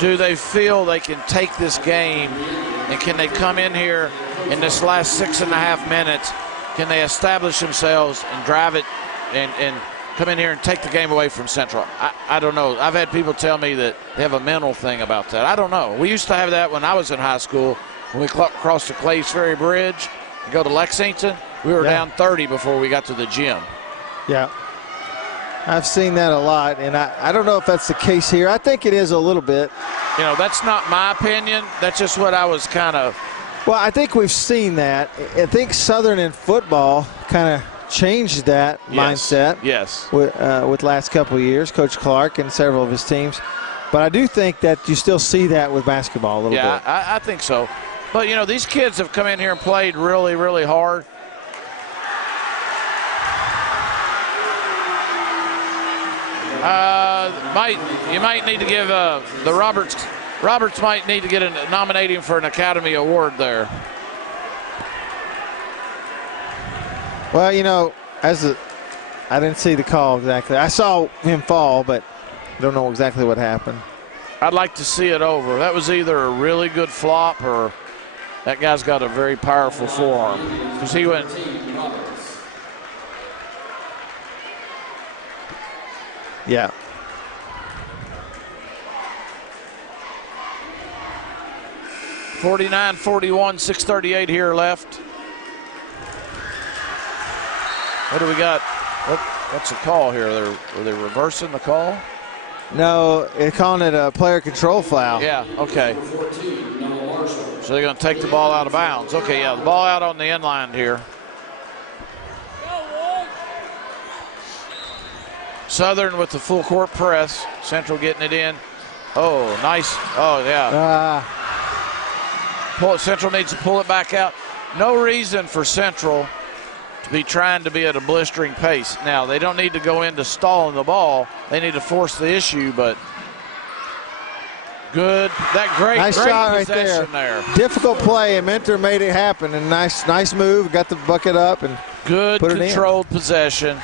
Do they feel they can take this game, and can they come in here in this last 6.5 minutes? Can they establish themselves and drive it and come in here and take the game away from Central? I don't know. I've had people tell me that they have a mental thing about that. I don't know. We used to have that when I was in high school. When we crossed the Clays Ferry Bridge and go to Lexington, we were down 30 before we got to the gym. Yeah. I've seen that a lot, and I don't know if that's the case here. I think it is a little bit. You know, that's not my opinion. That's just what I was kind of. Well, I think we've seen that. I think Southern in football kind of changed that mindset. Yes. With last couple of years, Coach Clark and several of his teams. But I do think that you still see that with basketball a little bit. Yeah, I think so. But, you know, these kids have come in here and played really, really hard. You might need to give the Roberts might need to get nominate him for an Academy Award there. Well, you know, I didn't see the call exactly. I saw him fall, but don't know exactly what happened. I'd like to see it over. That was either a really good flop or that guy's got a very powerful forearm because he went. Yeah. (49-41), 6:38 here left. What do we got? What's the call here? Are they reversing the call? No, they're calling it a player control foul. Yeah, okay. So they're going to take the ball out of bounds. Okay, yeah, the ball out on the end line here. Southern with the full court press. Central getting it in. Oh, nice. Oh, yeah. Central needs to pull it back out. No reason for Central to be trying to be at a blistering pace. Now, they don't need to go into stalling the ball. They need to force the issue, but good. That great shot right possession there. Difficult play, and Mentor made it happen. And nice move. Got the bucket up and good put it controlled possession.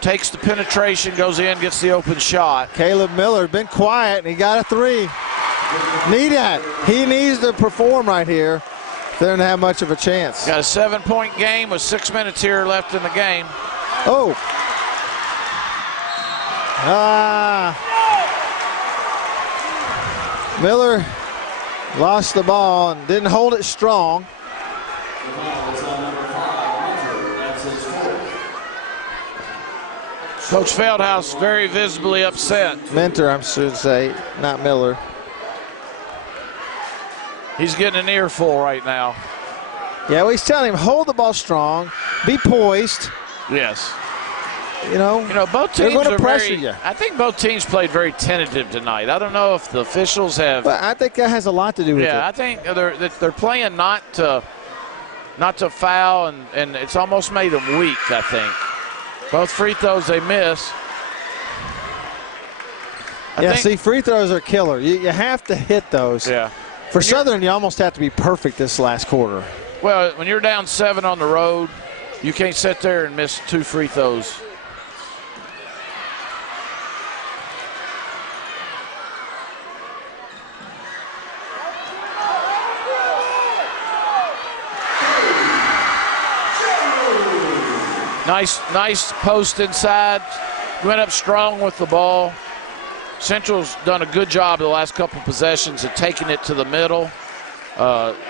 Takes the penetration, goes in, gets the open shot. Caleb Miller been quiet, and he got a 3. Need that. He needs to perform right here. They don't have much of a chance. Got a 7-point game with 6 minutes here left in the game. Oh. Miller lost the ball and didn't hold it strong. Coach Feldhouse very visibly upset. Mentor, I should say, not Miller. He's getting an earful right now. Yeah, well, he's telling him, hold the ball strong, be poised. Yes. You know, both they're teams going are to pressure very, you. I think both teams played very tentative tonight. I don't know if the officials have. But I think that has a lot to do with it. Yeah, I think they're playing not to foul, and it's almost made them weak, I think. Both free throws they miss. See, free throws are killer. You have to hit those. Yeah. For Southern, you almost have to be perfect this last quarter. Well, when you're down 7 on the road, you can't sit there and miss 2 free throws. Nice post inside. Went up strong with the ball. Central's done a good job the last couple possessions of taking it to the middle,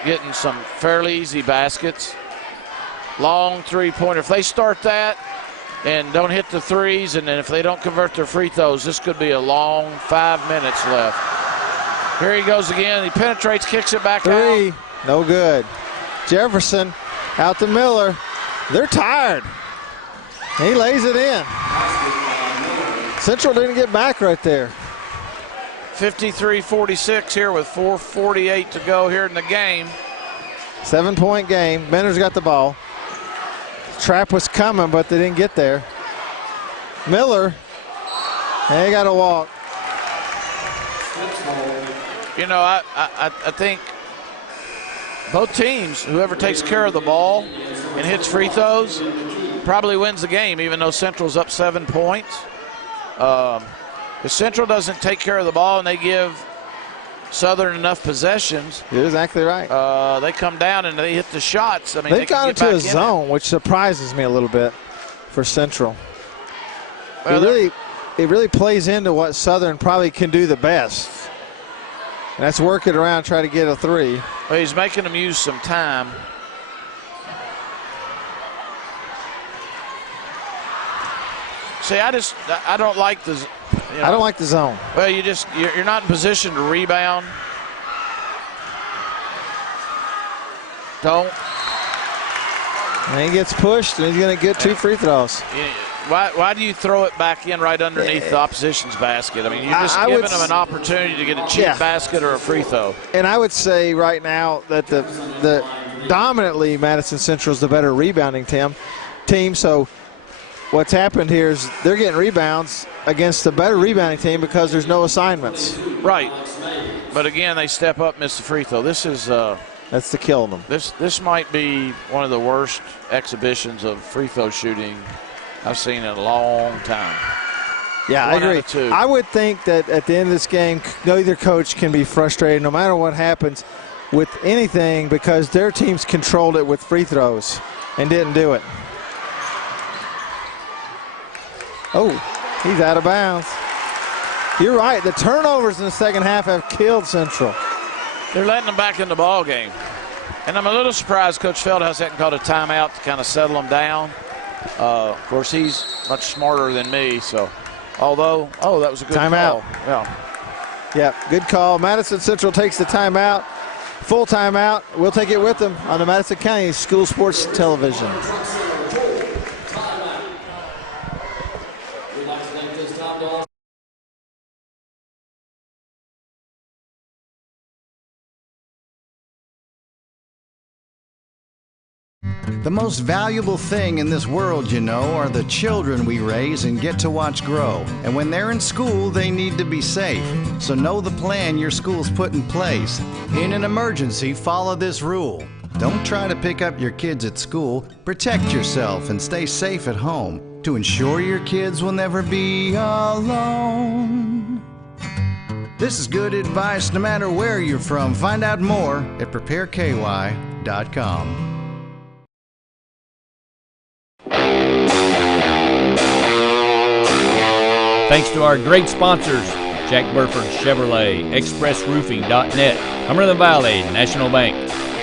getting some fairly easy baskets. Long three-pointer. If they start that and don't hit the threes, and then if they don't convert their free throws, this could be a long 5 minutes left. Here he goes again. He penetrates, kicks it back out. 3, no good. Jefferson out to Miller. They're tired. He lays it in. Central didn't get back right there. 53-46 here with 4:48 to go here in the game. 7-point game. Benner's got the ball. Trap was coming, but they didn't get there. Miller, they got to walk. I think both teams, whoever takes care of the ball and hits free throws, probably wins the game, even though Central's up 7 points. If Central doesn't take care of the ball and they give Southern enough possessions, You're exactly right. they come down and they hit the shots. I mean, They've got into a zone, which surprises me a little bit for Central. Well, it really plays into what Southern probably can do the best. And that's work it around, try to get a 3. Well, he's making them use some time. See, I don't like the. I don't like the zone. Well, you're not in position to rebound. Don't. And he gets pushed, and he's going to get 2 free throws. Why do you throw it back in right underneath the opposition's basket? I mean, you're just giving them an opportunity to get a cheap basket or a free throw. And I would say right now that the dominantly Madison Central is the better rebounding team. So what's happened here is they're getting rebounds against the better rebounding team because there's no assignments. Right. But again, they step up, miss the free throw. This is that's the killing them. This might be one of the worst exhibitions of free throw shooting I've seen in a long time. Yeah, I agree. I would think that at the end of this game, neither coach can be frustrated no matter what happens with anything because their teams controlled it with free throws and didn't do it. Oh, he's out of bounds. You're right. The turnovers in the second half have killed Central. They're letting them back in the ball game. And I'm a little surprised Coach Feldhouse hadn't called a timeout to kind of settle them down. Of course, he's much smarter than me. So, although, that was a good timeout. Call. Yeah, good call. Madison Central takes the timeout. Full timeout. We'll take it with them on the Madison County School Sports Television. The most valuable thing in this world, you know, are the children we raise and get to watch grow. And when they're in school, they need to be safe. So know the plan your school's put in place. In an emergency, follow this rule. Don't try to pick up your kids at school. Protect yourself and stay safe at home to ensure your kids will never be alone. This is good advice no matter where you're from. Find out more at prepareky.com. Thanks to our great sponsors, Jack Burford Chevrolet, ExpressRoofing.net, Cumberland Valley National Bank,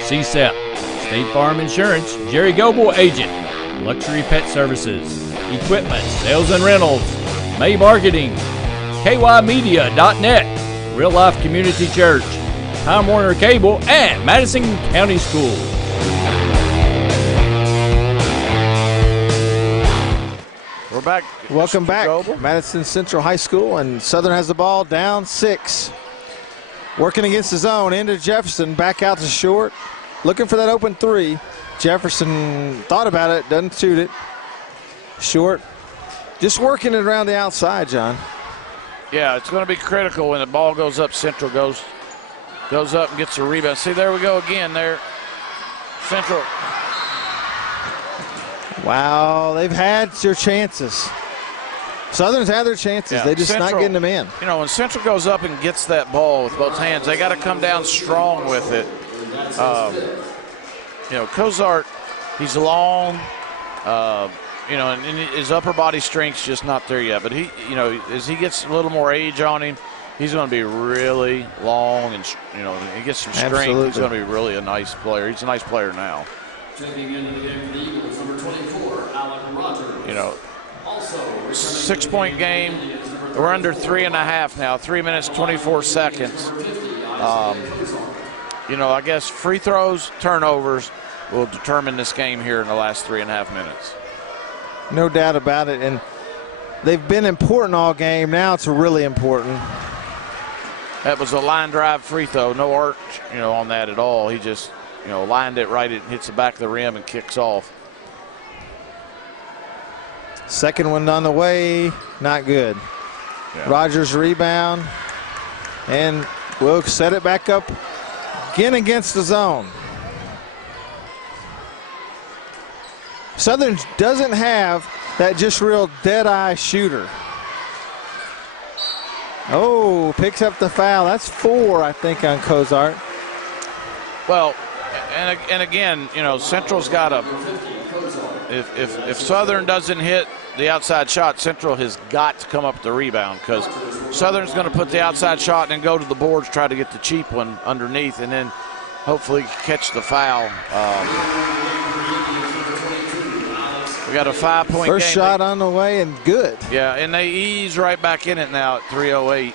CSEP, State Farm Insurance, Jerry Goble Agent, Luxury Pet Services, Equipment, Sales and Rentals, May Marketing, KYmedia.net, Real Life Community Church, Time Warner Cable, and Madison County Schools. We're back. Welcome Mr. back. Goebel. Madison Central High School, and Southern has the ball down 6. Working against the zone into Jefferson, back out to short. Looking for that open 3. Jefferson thought about it, doesn't shoot it. Short. Just working it around the outside, John. Yeah, it's going to be critical when the ball goes up. Central goes up and gets a rebound. See, there we go again there. Central. Wow, they've had their chances. Southern's had their chances. Yeah, They're just not getting them in. You know, when Central goes up and gets that ball with both hands, they got to come down strong with it. You know, Cozart, he's long. You know, and his upper body strength's just not there yet. But he, you know, as he gets a little more age on him, he's going to be really long, and you know, he gets some strength. Absolutely. He's going to be really a nice player. He's a nice player now. Checking into the game for the Eagles, number 24, Alec Rogers. You know, Also, 6-point game. We're under 3.5 now. 3 minutes 24 seconds. You know, I guess free throws, turnovers will determine this game here in the last 3.5 minutes. No doubt about it. And they've been important all game. Now it's really important. That was a line drive free throw. No arch, you know, on that at all. He just, you know, lined it right. It hits the back of the rim and kicks off. Second one on the way. Not good. Yeah. Rogers rebound. And we'll set it back up again against the zone. Southern doesn't have that just real dead-eye shooter. Oh, picks up the foul. That's 4, I think, on Cozart. Well, and again, you know, Central's got a. If Southern doesn't hit the outside shot, Central has got to come up with the rebound, because Southern's going to put the outside shot and then go to the boards, try to get the cheap one underneath, and then hopefully catch the foul. We got a 5-point game. First shot on the way and good. Yeah, and they ease right back in it now at 3:08.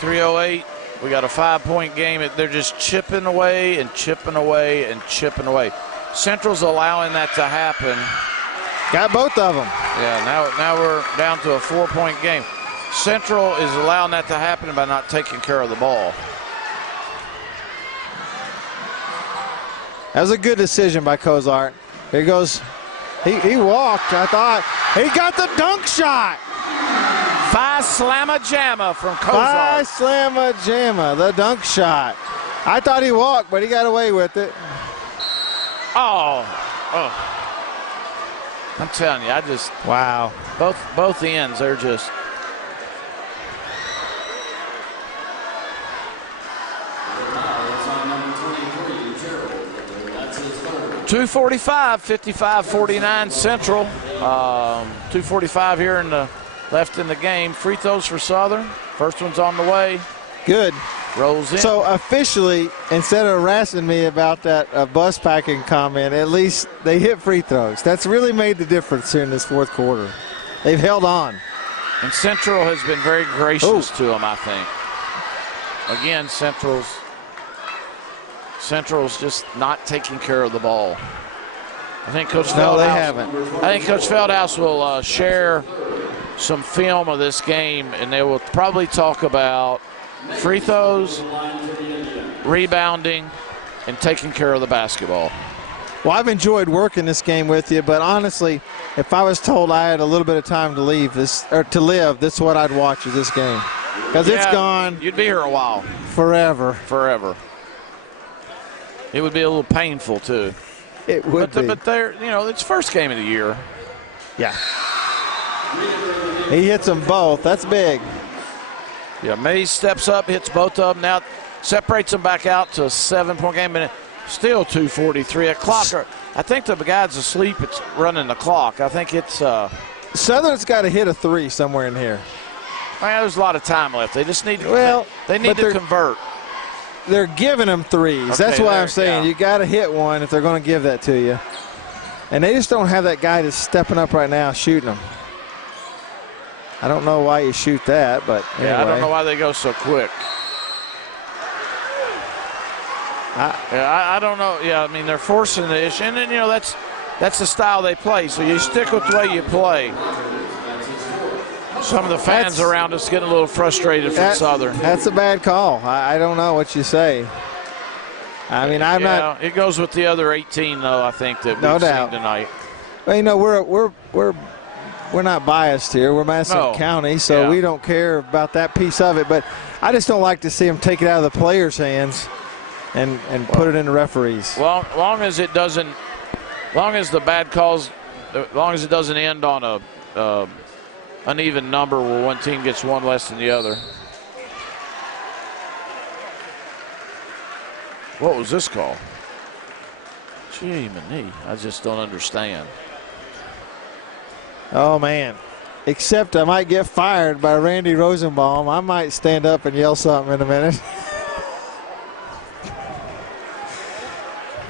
3:08. We got a 5-point game. They're just chipping away and chipping away and chipping away. Central's allowing that to happen. Got both of them. Yeah, now we're down to a 4-point game. Central is allowing that to happen by not taking care of the ball. That was a good decision by Cozart. Here goes. He walked, I thought. He got the dunk shot. Phi Slamma Jamma from Phi Cozart. Slamma Jamma, the dunk shot. I thought he walked, but he got away with it. Oh. I'm telling you, I just, Wow. both ends, they're just. .245, 55-49 Central. 2:45 here left in the game. Free throws for Southern. First one's on the way. Good. Rolls in. So officially, instead of harassing me about that bus packing comment, at least they hit free throws. That's really made the difference here in this fourth quarter. They've held on. And Central has been very gracious to them, I think. Again, Central's just not taking care of the ball. I think Coach Feldhouse. No, they haven't. I think Coach Feldhouse will share some film of this game, and they will probably talk about free throws, rebounding, and taking care of the basketball. Well, I've enjoyed working this game with you, but honestly, if I was told I had a little bit of time to leave this or to live, this is what I'd watch is this game, because it's gone. You'd be here a while. Forever. Forever. It would be a little painful too. It would be. But they're, you know, it's first game of the year. Yeah. He hits them both. That's big. Yeah, Mays steps up, hits both of them. Now separates them back out to a 7-point game, and still 2:43. A clock. I think the guy's asleep. It's running the clock. I think it's. Southern's got to hit a 3 somewhere in here. Well, there's a lot of time left. They just need to. Well, they need to convert. They're giving them 3s. Okay, That's why I'm saying yeah. you got to hit one if they're going to give that to you. And they just don't have that guy that's stepping up right now shooting them. I don't know why you shoot that, but anyway. Yeah, I don't know why they go so quick. I don't know. Yeah, I mean, they're forcing the issue. And then, you know, that's that's the style they play. So you stick with the way you play. Some of the fans around us getting a little frustrated from Southern. That's a bad call. I don't know what you say. I mean, I'm not. It goes with the other 18, though. I think that No we've doubt. seen tonight. Well, you know, we're not biased here. We're Madison County, so we don't care about that piece of it. But I just don't like to see them take it out of the players' hands and put it in the referees. Well, long as it doesn't, long as the bad calls, long as it doesn't end on a uneven number where one team gets one less than the other. What was this call? Gee, many. I just don't understand. Oh, man. Except I might get fired by Randy Rosenbaum. I might stand up and yell something in a minute.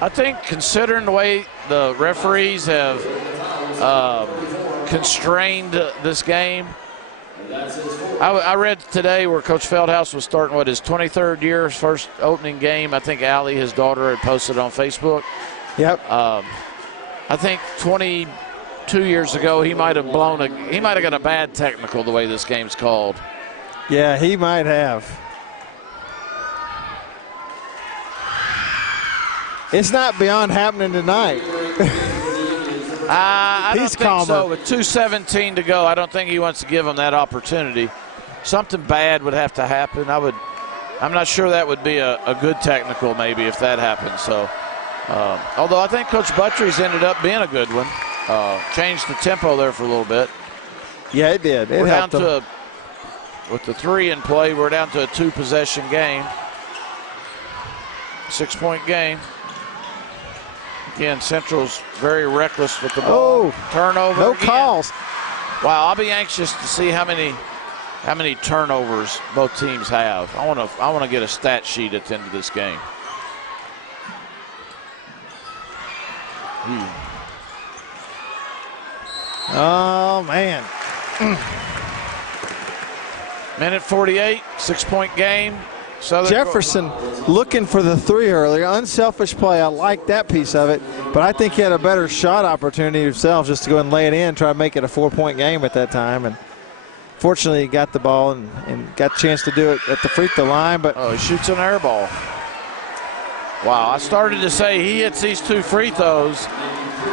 I think considering the way the referees have constrained this game, I read today where Coach Feldhouse was starting, his 23rd year, his first opening game. I think Allie, his daughter, had posted on Facebook. Yep. I think 22 years ago he might have got a bad technical the way this game's called. Yeah, he might have. It's not beyond happening tonight. I don't He's think calmer. so. With 2:17 to go, I don't think he wants to give them that opportunity. Something bad would have to happen. I'm not sure that would be a good technical maybe if that happens. So, although I think Coach Buttry's ended up being a good one. Changed the tempo there for a little bit. Yeah, it did. We're down to, with the 3 in play, we're down to a 2-possession game. 6-point game. Again, Central's very reckless with the ball. Turnover. No again. calls. Wow, I'll be anxious to see how many turnovers both teams have. I want to get a stat sheet at the end of this game. Oh, man. Minute 48, 6-point game. Southern Jefferson looking for the 3 earlier. Unselfish play. I like that piece of it. But I think he had a better shot opportunity himself just to go and lay it in, try to make it a 4-point game at that time. And fortunately, he got the ball and got a chance to do it at the free throw line. But he shoots an air ball. Wow, I started to say he hits these 2 free throws,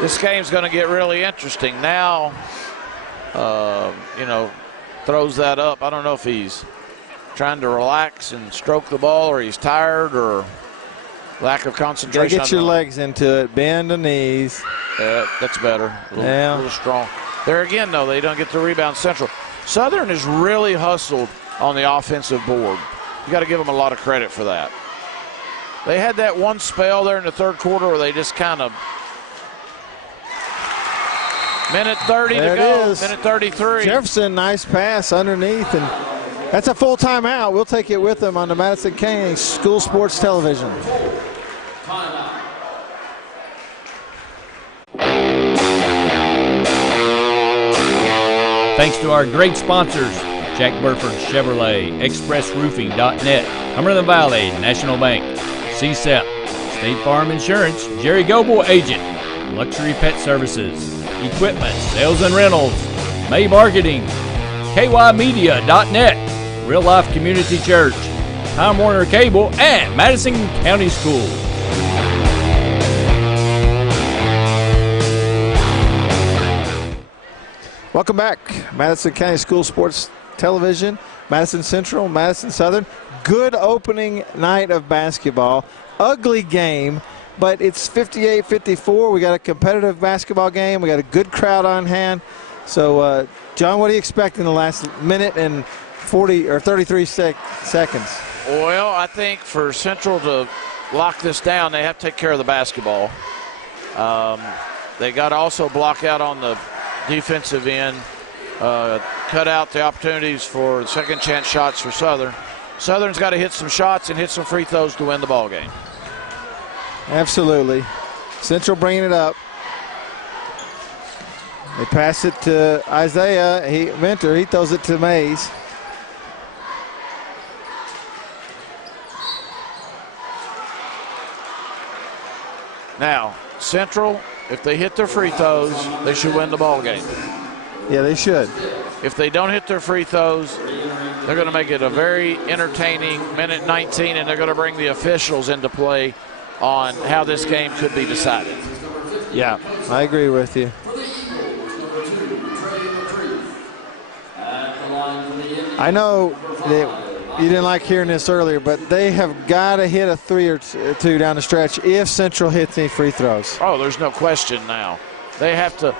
this game's going to get really interesting. Now, throws that up. I don't know if he's trying to relax and stroke the ball, or he's tired, or lack of concentration. Get your legs into it, bend the knees. That's better. A little strong. There again, though, they don't get the rebound. Central. Southern is really hustled on the offensive board. You got to give them a lot of credit for that. They had that one spell there in the third quarter where they just kind of. Minute 30 there to go. It is. Minute 33. Jefferson, nice pass underneath, and that's a full timeout. We'll take it with them on the Madison County School Sports Television. Thanks to our great sponsors, Jack Burford Chevrolet, ExpressRoofing.net, Cumberland Valley National Bank, CSEP, State Farm Insurance, Jerry Goble Agent, Luxury Pet Services, Equipment, Sales and Rentals, May Marketing, KYMedia.net, Real Life Community Church, Time Warner Cable, and Madison County Schools. Welcome back. Madison County School Sports Television, Madison Central, Madison Southern. Good opening night of basketball. Ugly game, but it's 58-54. We got a competitive basketball game. We got a good crowd on hand. So, John, what do you expect in the last minute and 40 or 33 seconds? Well, I think for Central to lock this down, they have to take care of the basketball. They got to also block out on the defensive end, cut out the opportunities for second chance shots for Southern. Southern's got to hit some shots and hit some free throws to win the ball game. Absolutely. Central bringing it up. They pass it to Isaiah. Mentor, he throws it to Mays. Now, Central if they hit their free throws, they should win the ball game. Yeah, they should. If they don't hit their free throws, they're going to make it a very entertaining minute 19, and they're going to bring the officials into play on how this game could be decided. Yeah, I agree with you. I know that you didn't like hearing this earlier, but they have got to hit a 3 or 2 down the stretch if Central hits any free throws. Oh, there's no question now. They have to,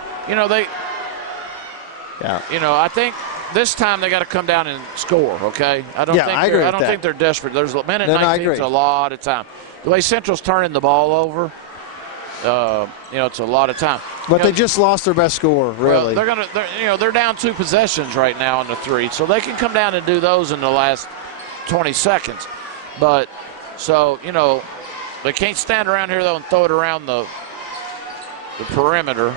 I think this time they got to come down and score, okay? I don't think they're desperate. There's a minute 19 is a lot of time. The way Central's turning the ball over, it's a lot of time. But they just lost their best scorer, really. Well, they're down 2 possessions right now in the 3, so they can come down and do those in the last 20 seconds. But they can't stand around here though and throw it around the perimeter.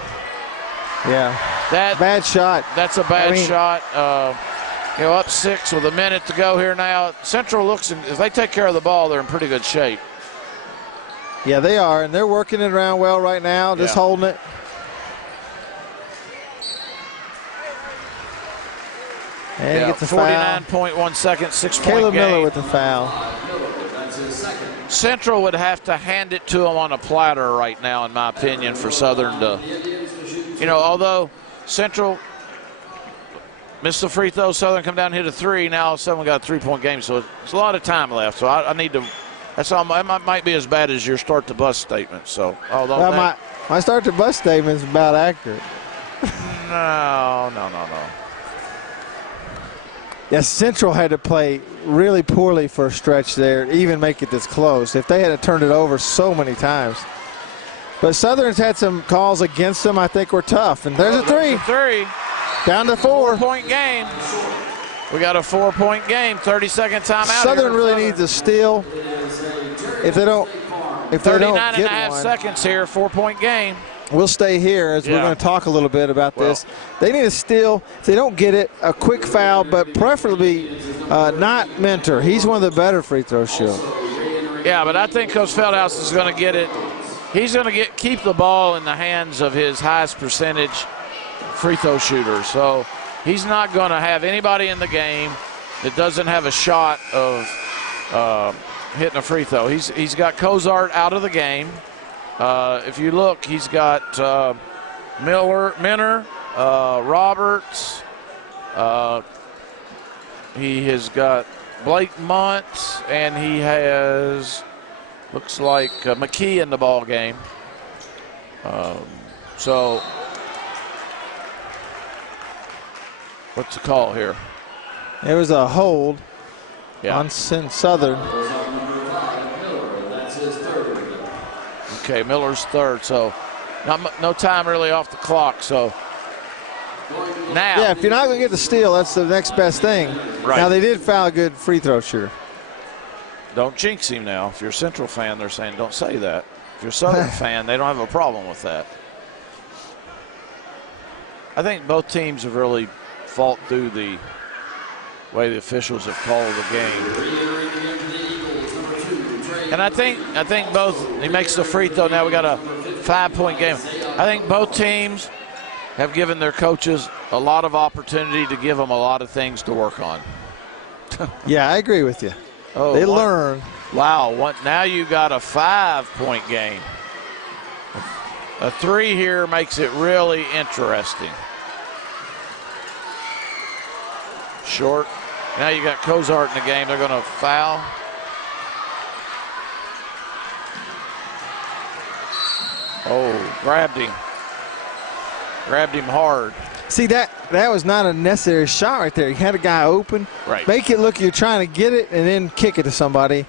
Yeah. Bad shot. That's a bad shot. Up 6 with a minute to go here now. Central looks, if they take care of the ball, they're in pretty good shape. Yeah, they are, and they're working it around well right now, just holding it. And he gets a foul. 49.1 seconds, 6-point Caleb game. Miller with the foul. Central would have to hand it to them on a platter right now, in my opinion, for Southern to, although Central missed the free throw, Southern come down and hit a 3. Now Southern got a 3-point game, so it's a lot of time left. So I need to. That's all. That might be as bad as your start to bust statement. So, although my start to bust statement is about accurate. No. Yes, Central had to play really poorly for a stretch there to even make it this close. If they had turned it over so many times. But Southern's had some calls against them I think were tough. And there's a 3. Down to 4. 4-point game. We got a 4-point game, 30-second timeout. Southern really needs a steal. If they don't get 39 and a half one, seconds here, 4-point game. We'll stay here as we're going to talk a little bit about this. They need a steal. If they don't get it, a quick foul, but preferably not Mentor. He's one of the better free throw shooters. Yeah, but I think Coach Feldhouse is going to get it. He's going to keep the ball in the hands of his highest percentage free throw shooter. So he's not going to have anybody in the game that doesn't have a shot of hitting a free throw. He's got Cozart out of the game. If you look, he's got Minner, Roberts. He has got Blake Muntz, and he has, looks like McKee in the ball game. So, what's the call here? It was a hold on Southern. Okay, Miller's third, so no time really off the clock. So now, yeah, if you're not going to get the steal, that's the next best thing. Right. Now they did foul a good free throw shooter. Don't jinx him now. If you're a Central fan, they're saying don't say that. If you're a Southern fan, they don't have a problem with that. I think both teams have really fought through the way the officials have called the game. And I think both, he makes the free throw. Now we got a 5-point game. I think both teams have given their coaches a lot of opportunity to give them a lot of things to work on. Yeah, I agree with you. They learn. Wow, now you got a 5-point game. A 3 here makes it really interesting. Short. Now you got Cozart in the game. They're going to foul. Oh, grabbed him. Grabbed him hard. See, that was not a necessary shot right there. You had a guy open. Right. Make it look you're trying to get it and then kick it to somebody.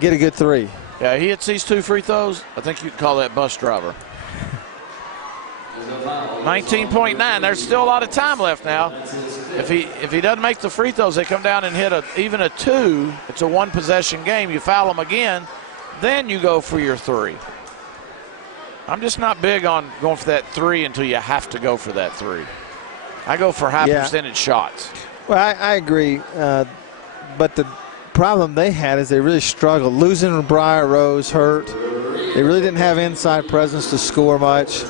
Get a good 3. Yeah, he hits these 2 free throws. I think you can call that bus driver. 19.9. There's still a lot of time left now. If he doesn't make the free throws, they come down and hit even a 2. It's a 1-possession game. You foul them again, then you go for your 3. I'm just not big on going for that 3 until you have to go for that 3. I go for high percentage shots. Well, I agree. But the problem they had is they really struggled. Losing Briar Rose hurt. They really didn't have inside presence to score much.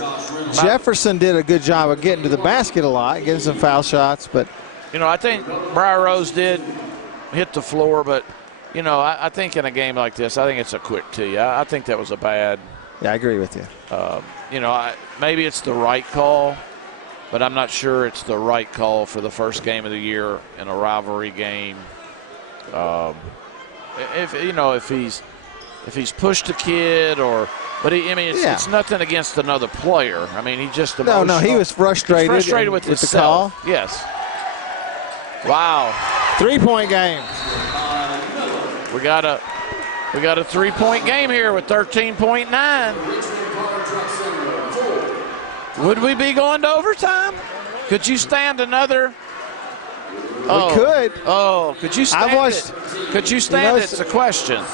Jefferson did a good job of getting to the basket a lot, getting some foul shots, but I think Briar Rose did hit the floor, but I think in a game like this, I think it's a quick tee. I think that was a bad. Yeah, I agree with you. Maybe it's the right call, but I'm not sure it's the right call for the first game of the year in a rivalry game. If he's pushed a kid it's nothing against another player. I mean, he just emotional. No, he was frustrated. With the call. Yes. Wow. 3-point game. We got a 3-point game here with 13.9. Would we be going to overtime? Could you stand another? We could. Oh, could you stand it? Could you stand it? It's a question.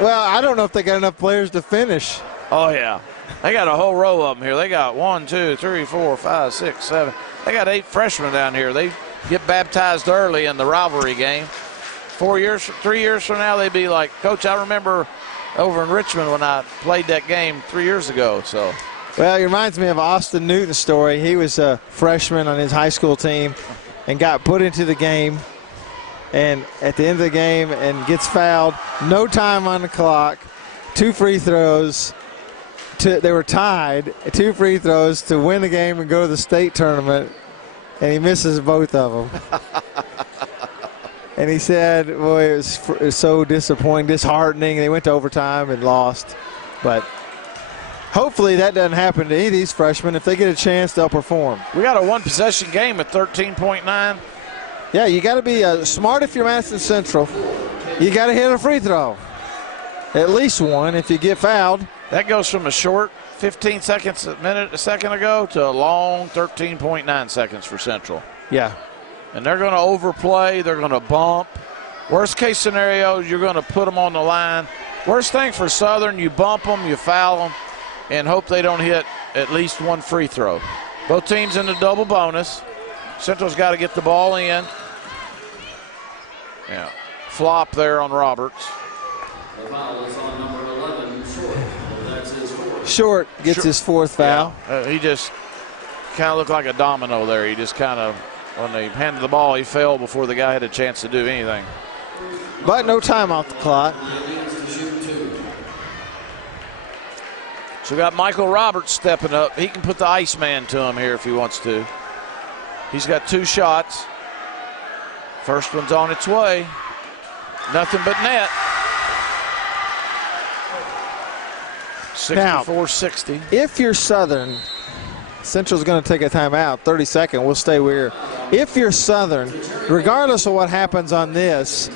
Well, I don't know if they got enough players to finish. Oh, yeah. They got a whole row of them here. They got 1, 2, 3, 4, 5, 6, 7. They got 8 freshmen down here. They get baptized early in the rivalry game. 3 years from now, they'd be like, Coach, I remember over in Richmond when I played that game 3 years ago. So, well, it reminds me of Austin Newton's story. He was a freshman on his high school team and got put into the game. And at the end of the game and gets fouled, no time on the clock, 2 free throws. They were tied, 2 free throws to win the game and go to the state tournament, and he misses both of them. And he said, boy, it was so disappointing, disheartening. They went to overtime and lost. But hopefully that doesn't happen to any of these freshmen. If they get a chance, they'll perform. We got a one-possession game with 13.9. Yeah, you got to be smart if you're Madison Central. You got to hit a free throw. At least one if you get fouled. That goes from a short 15 seconds a second ago to a long 13.9 seconds for Central. Yeah. And they're going to overplay. They're going to bump. Worst case scenario, you're going to put them on the line. Worst thing for Southern, you bump them, you foul them, and hope they don't hit at least one free throw. Both teams in the double bonus. Central's got to get the ball in. Yeah. Flop there on Roberts. The foul is on number 11, Short. That's his fourth. Short gets his 4th foul. Yeah. He just kind of looked like a domino there. He just kind of, when they handed the ball, he fell before the guy had a chance to do anything. But no time off the clock. So we got Michael Roberts stepping up. He can put the Iceman to him here if he wants to. He's got 2 shots. First one's on its way. Nothing but net. 64-60. If you're Southern, Central's going to take a timeout. 32nd. We'll stay where. If you're Southern, regardless of what happens on this,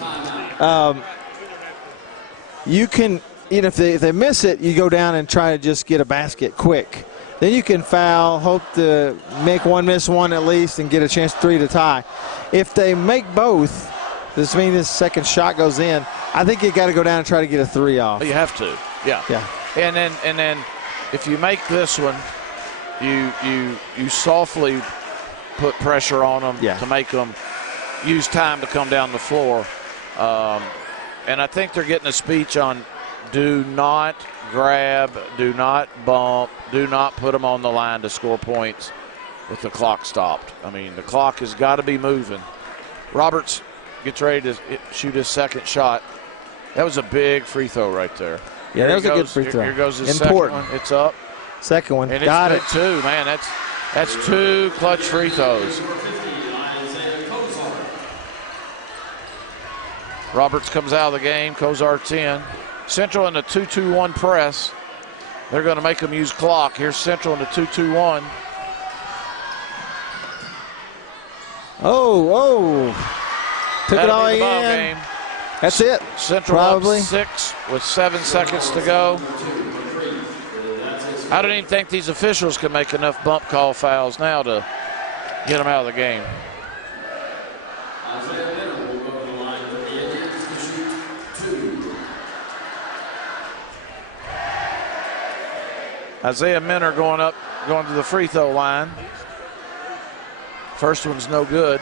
you can, if they miss it, you go down and try to just get a basket quick. Then you can foul, hope to make one miss one at least, and get a chance 3 to tie. If they make both, this means this second shot goes in. I think you got to go down and try to get a 3 off. You have to, yeah. And then if you make this one, you softly put pressure on them to make them use time to come down the floor. And I think they're getting a speech on do not grab, do not bump, do not put them on the line to score points with the clock stopped. I mean, the clock has got to be moving. Roberts gets ready to shoot his second shot. That was a big free throw right there. Yeah, that was a good free throw. Here goes his second one. It's up. Second one. And Got it. It's good, too, man. That's 2 clutch free throws. Roberts comes out of the game. Kozart's in. Central in the 2-2-1 press. They're going to make them use clock. Here's Central in the 2-2-1. Took it all in. Game. That's it. Central probably. Up 6 with 7 seconds to go. I don't even think these officials can make enough bump call fouls now to get them out of the game. Isaiah Minner going to the free throw line. First one's no good.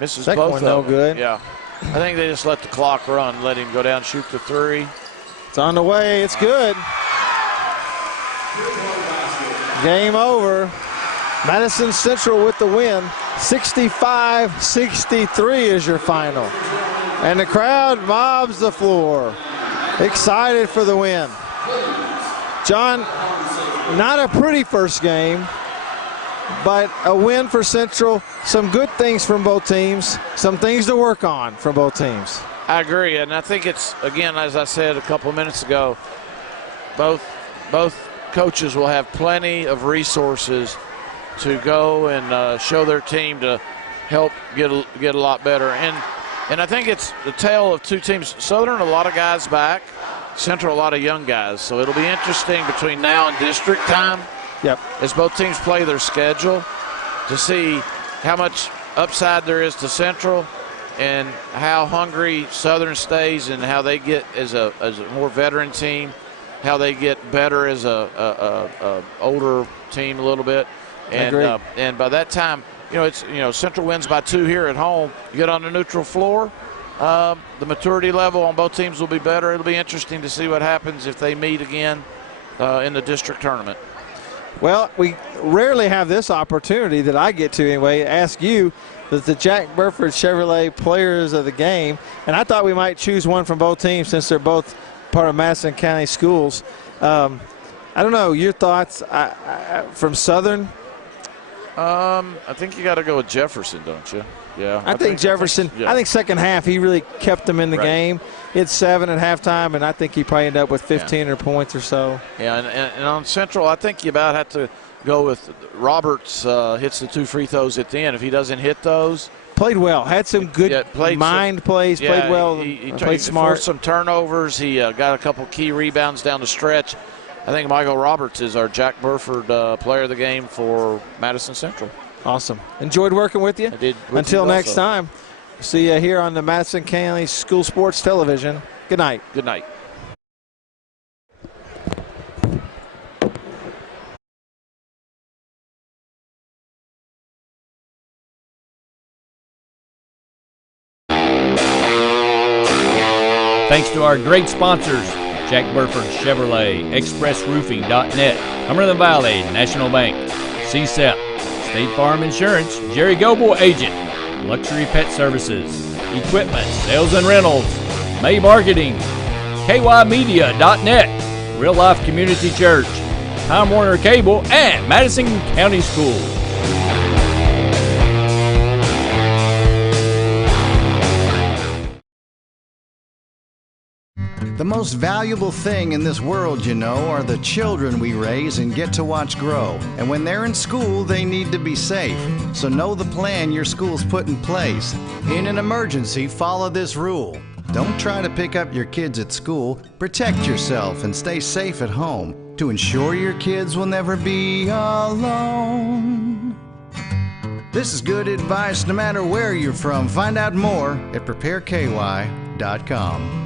Misses Second both one, of no them. good. Yeah. I think they just let the clock run, let him go down, shoot the three. It's on the way. It's good. Game over. Madison Central with the win. 65-63 is your final. And the crowd mobs the floor. Excited for the win. John, not a pretty first game, but a win for Central. Some good things from both teams. Some things to work on from both teams. I agree, and I think it's, again, as I said a couple of minutes ago, both coaches will have plenty of resources to go and show their team to help get a lot better. And I think it's the tale of two teams. Southern, a lot of guys back. Central, a lot of young guys. So it'll be interesting between now and district time, as both teams play their schedule, to see how much upside there is to Central and how hungry Southern stays and how they get as a more veteran team, how they get better as a older team a little bit. And by that time, Central wins by 2 here at home. You get on the neutral floor, the maturity level on both teams will be better. It'll be interesting to see what happens if they meet again in the district tournament. Well, we rarely have this opportunity that I get to anyway, ask you the Jack Burford Chevrolet players of the game. And I thought we might choose one from both teams since they're both part of Madison County schools. I don't know, your thoughts from Southern? I think you got to go with Jefferson, don't you? Yeah. I think Jefferson, I think second half he really kept them in the game. It's 7 at halftime, and I think he probably ended up with 15 points or so. Yeah, and on Central, I think you about have to go with Roberts hits the 2 free throws at the end. If he doesn't hit those. Played well. Had some good plays. Yeah, played well. He played smart. Forced some turnovers. He got a couple key rebounds down the stretch. I think Michael Roberts is our Jack Burford player of the game for Madison Central. Awesome. Enjoyed working with you. I did. Until next time, see you here on the Madison County School Sports Television. Good night. Good night. Thanks to our great sponsors, Jack Burford Chevrolet, ExpressRoofing.net, Cumberland Valley National Bank, CSEP, State Farm Insurance, Jerry Goble Agent, Luxury Pet Services, Equipment, Sales and Rentals, May Marketing, KYMedia.net, Real Life Community Church, Time Warner Cable, and Madison County Schools. The most valuable thing in this world, are the children we raise and get to watch grow. And when they're in school, they need to be safe. So know the plan your school's put in place. In an emergency, follow this rule. Don't try to pick up your kids at school. Protect yourself and stay safe at home to ensure your kids will never be alone. This is good advice no matter where you're from. Find out more at prepareky.com.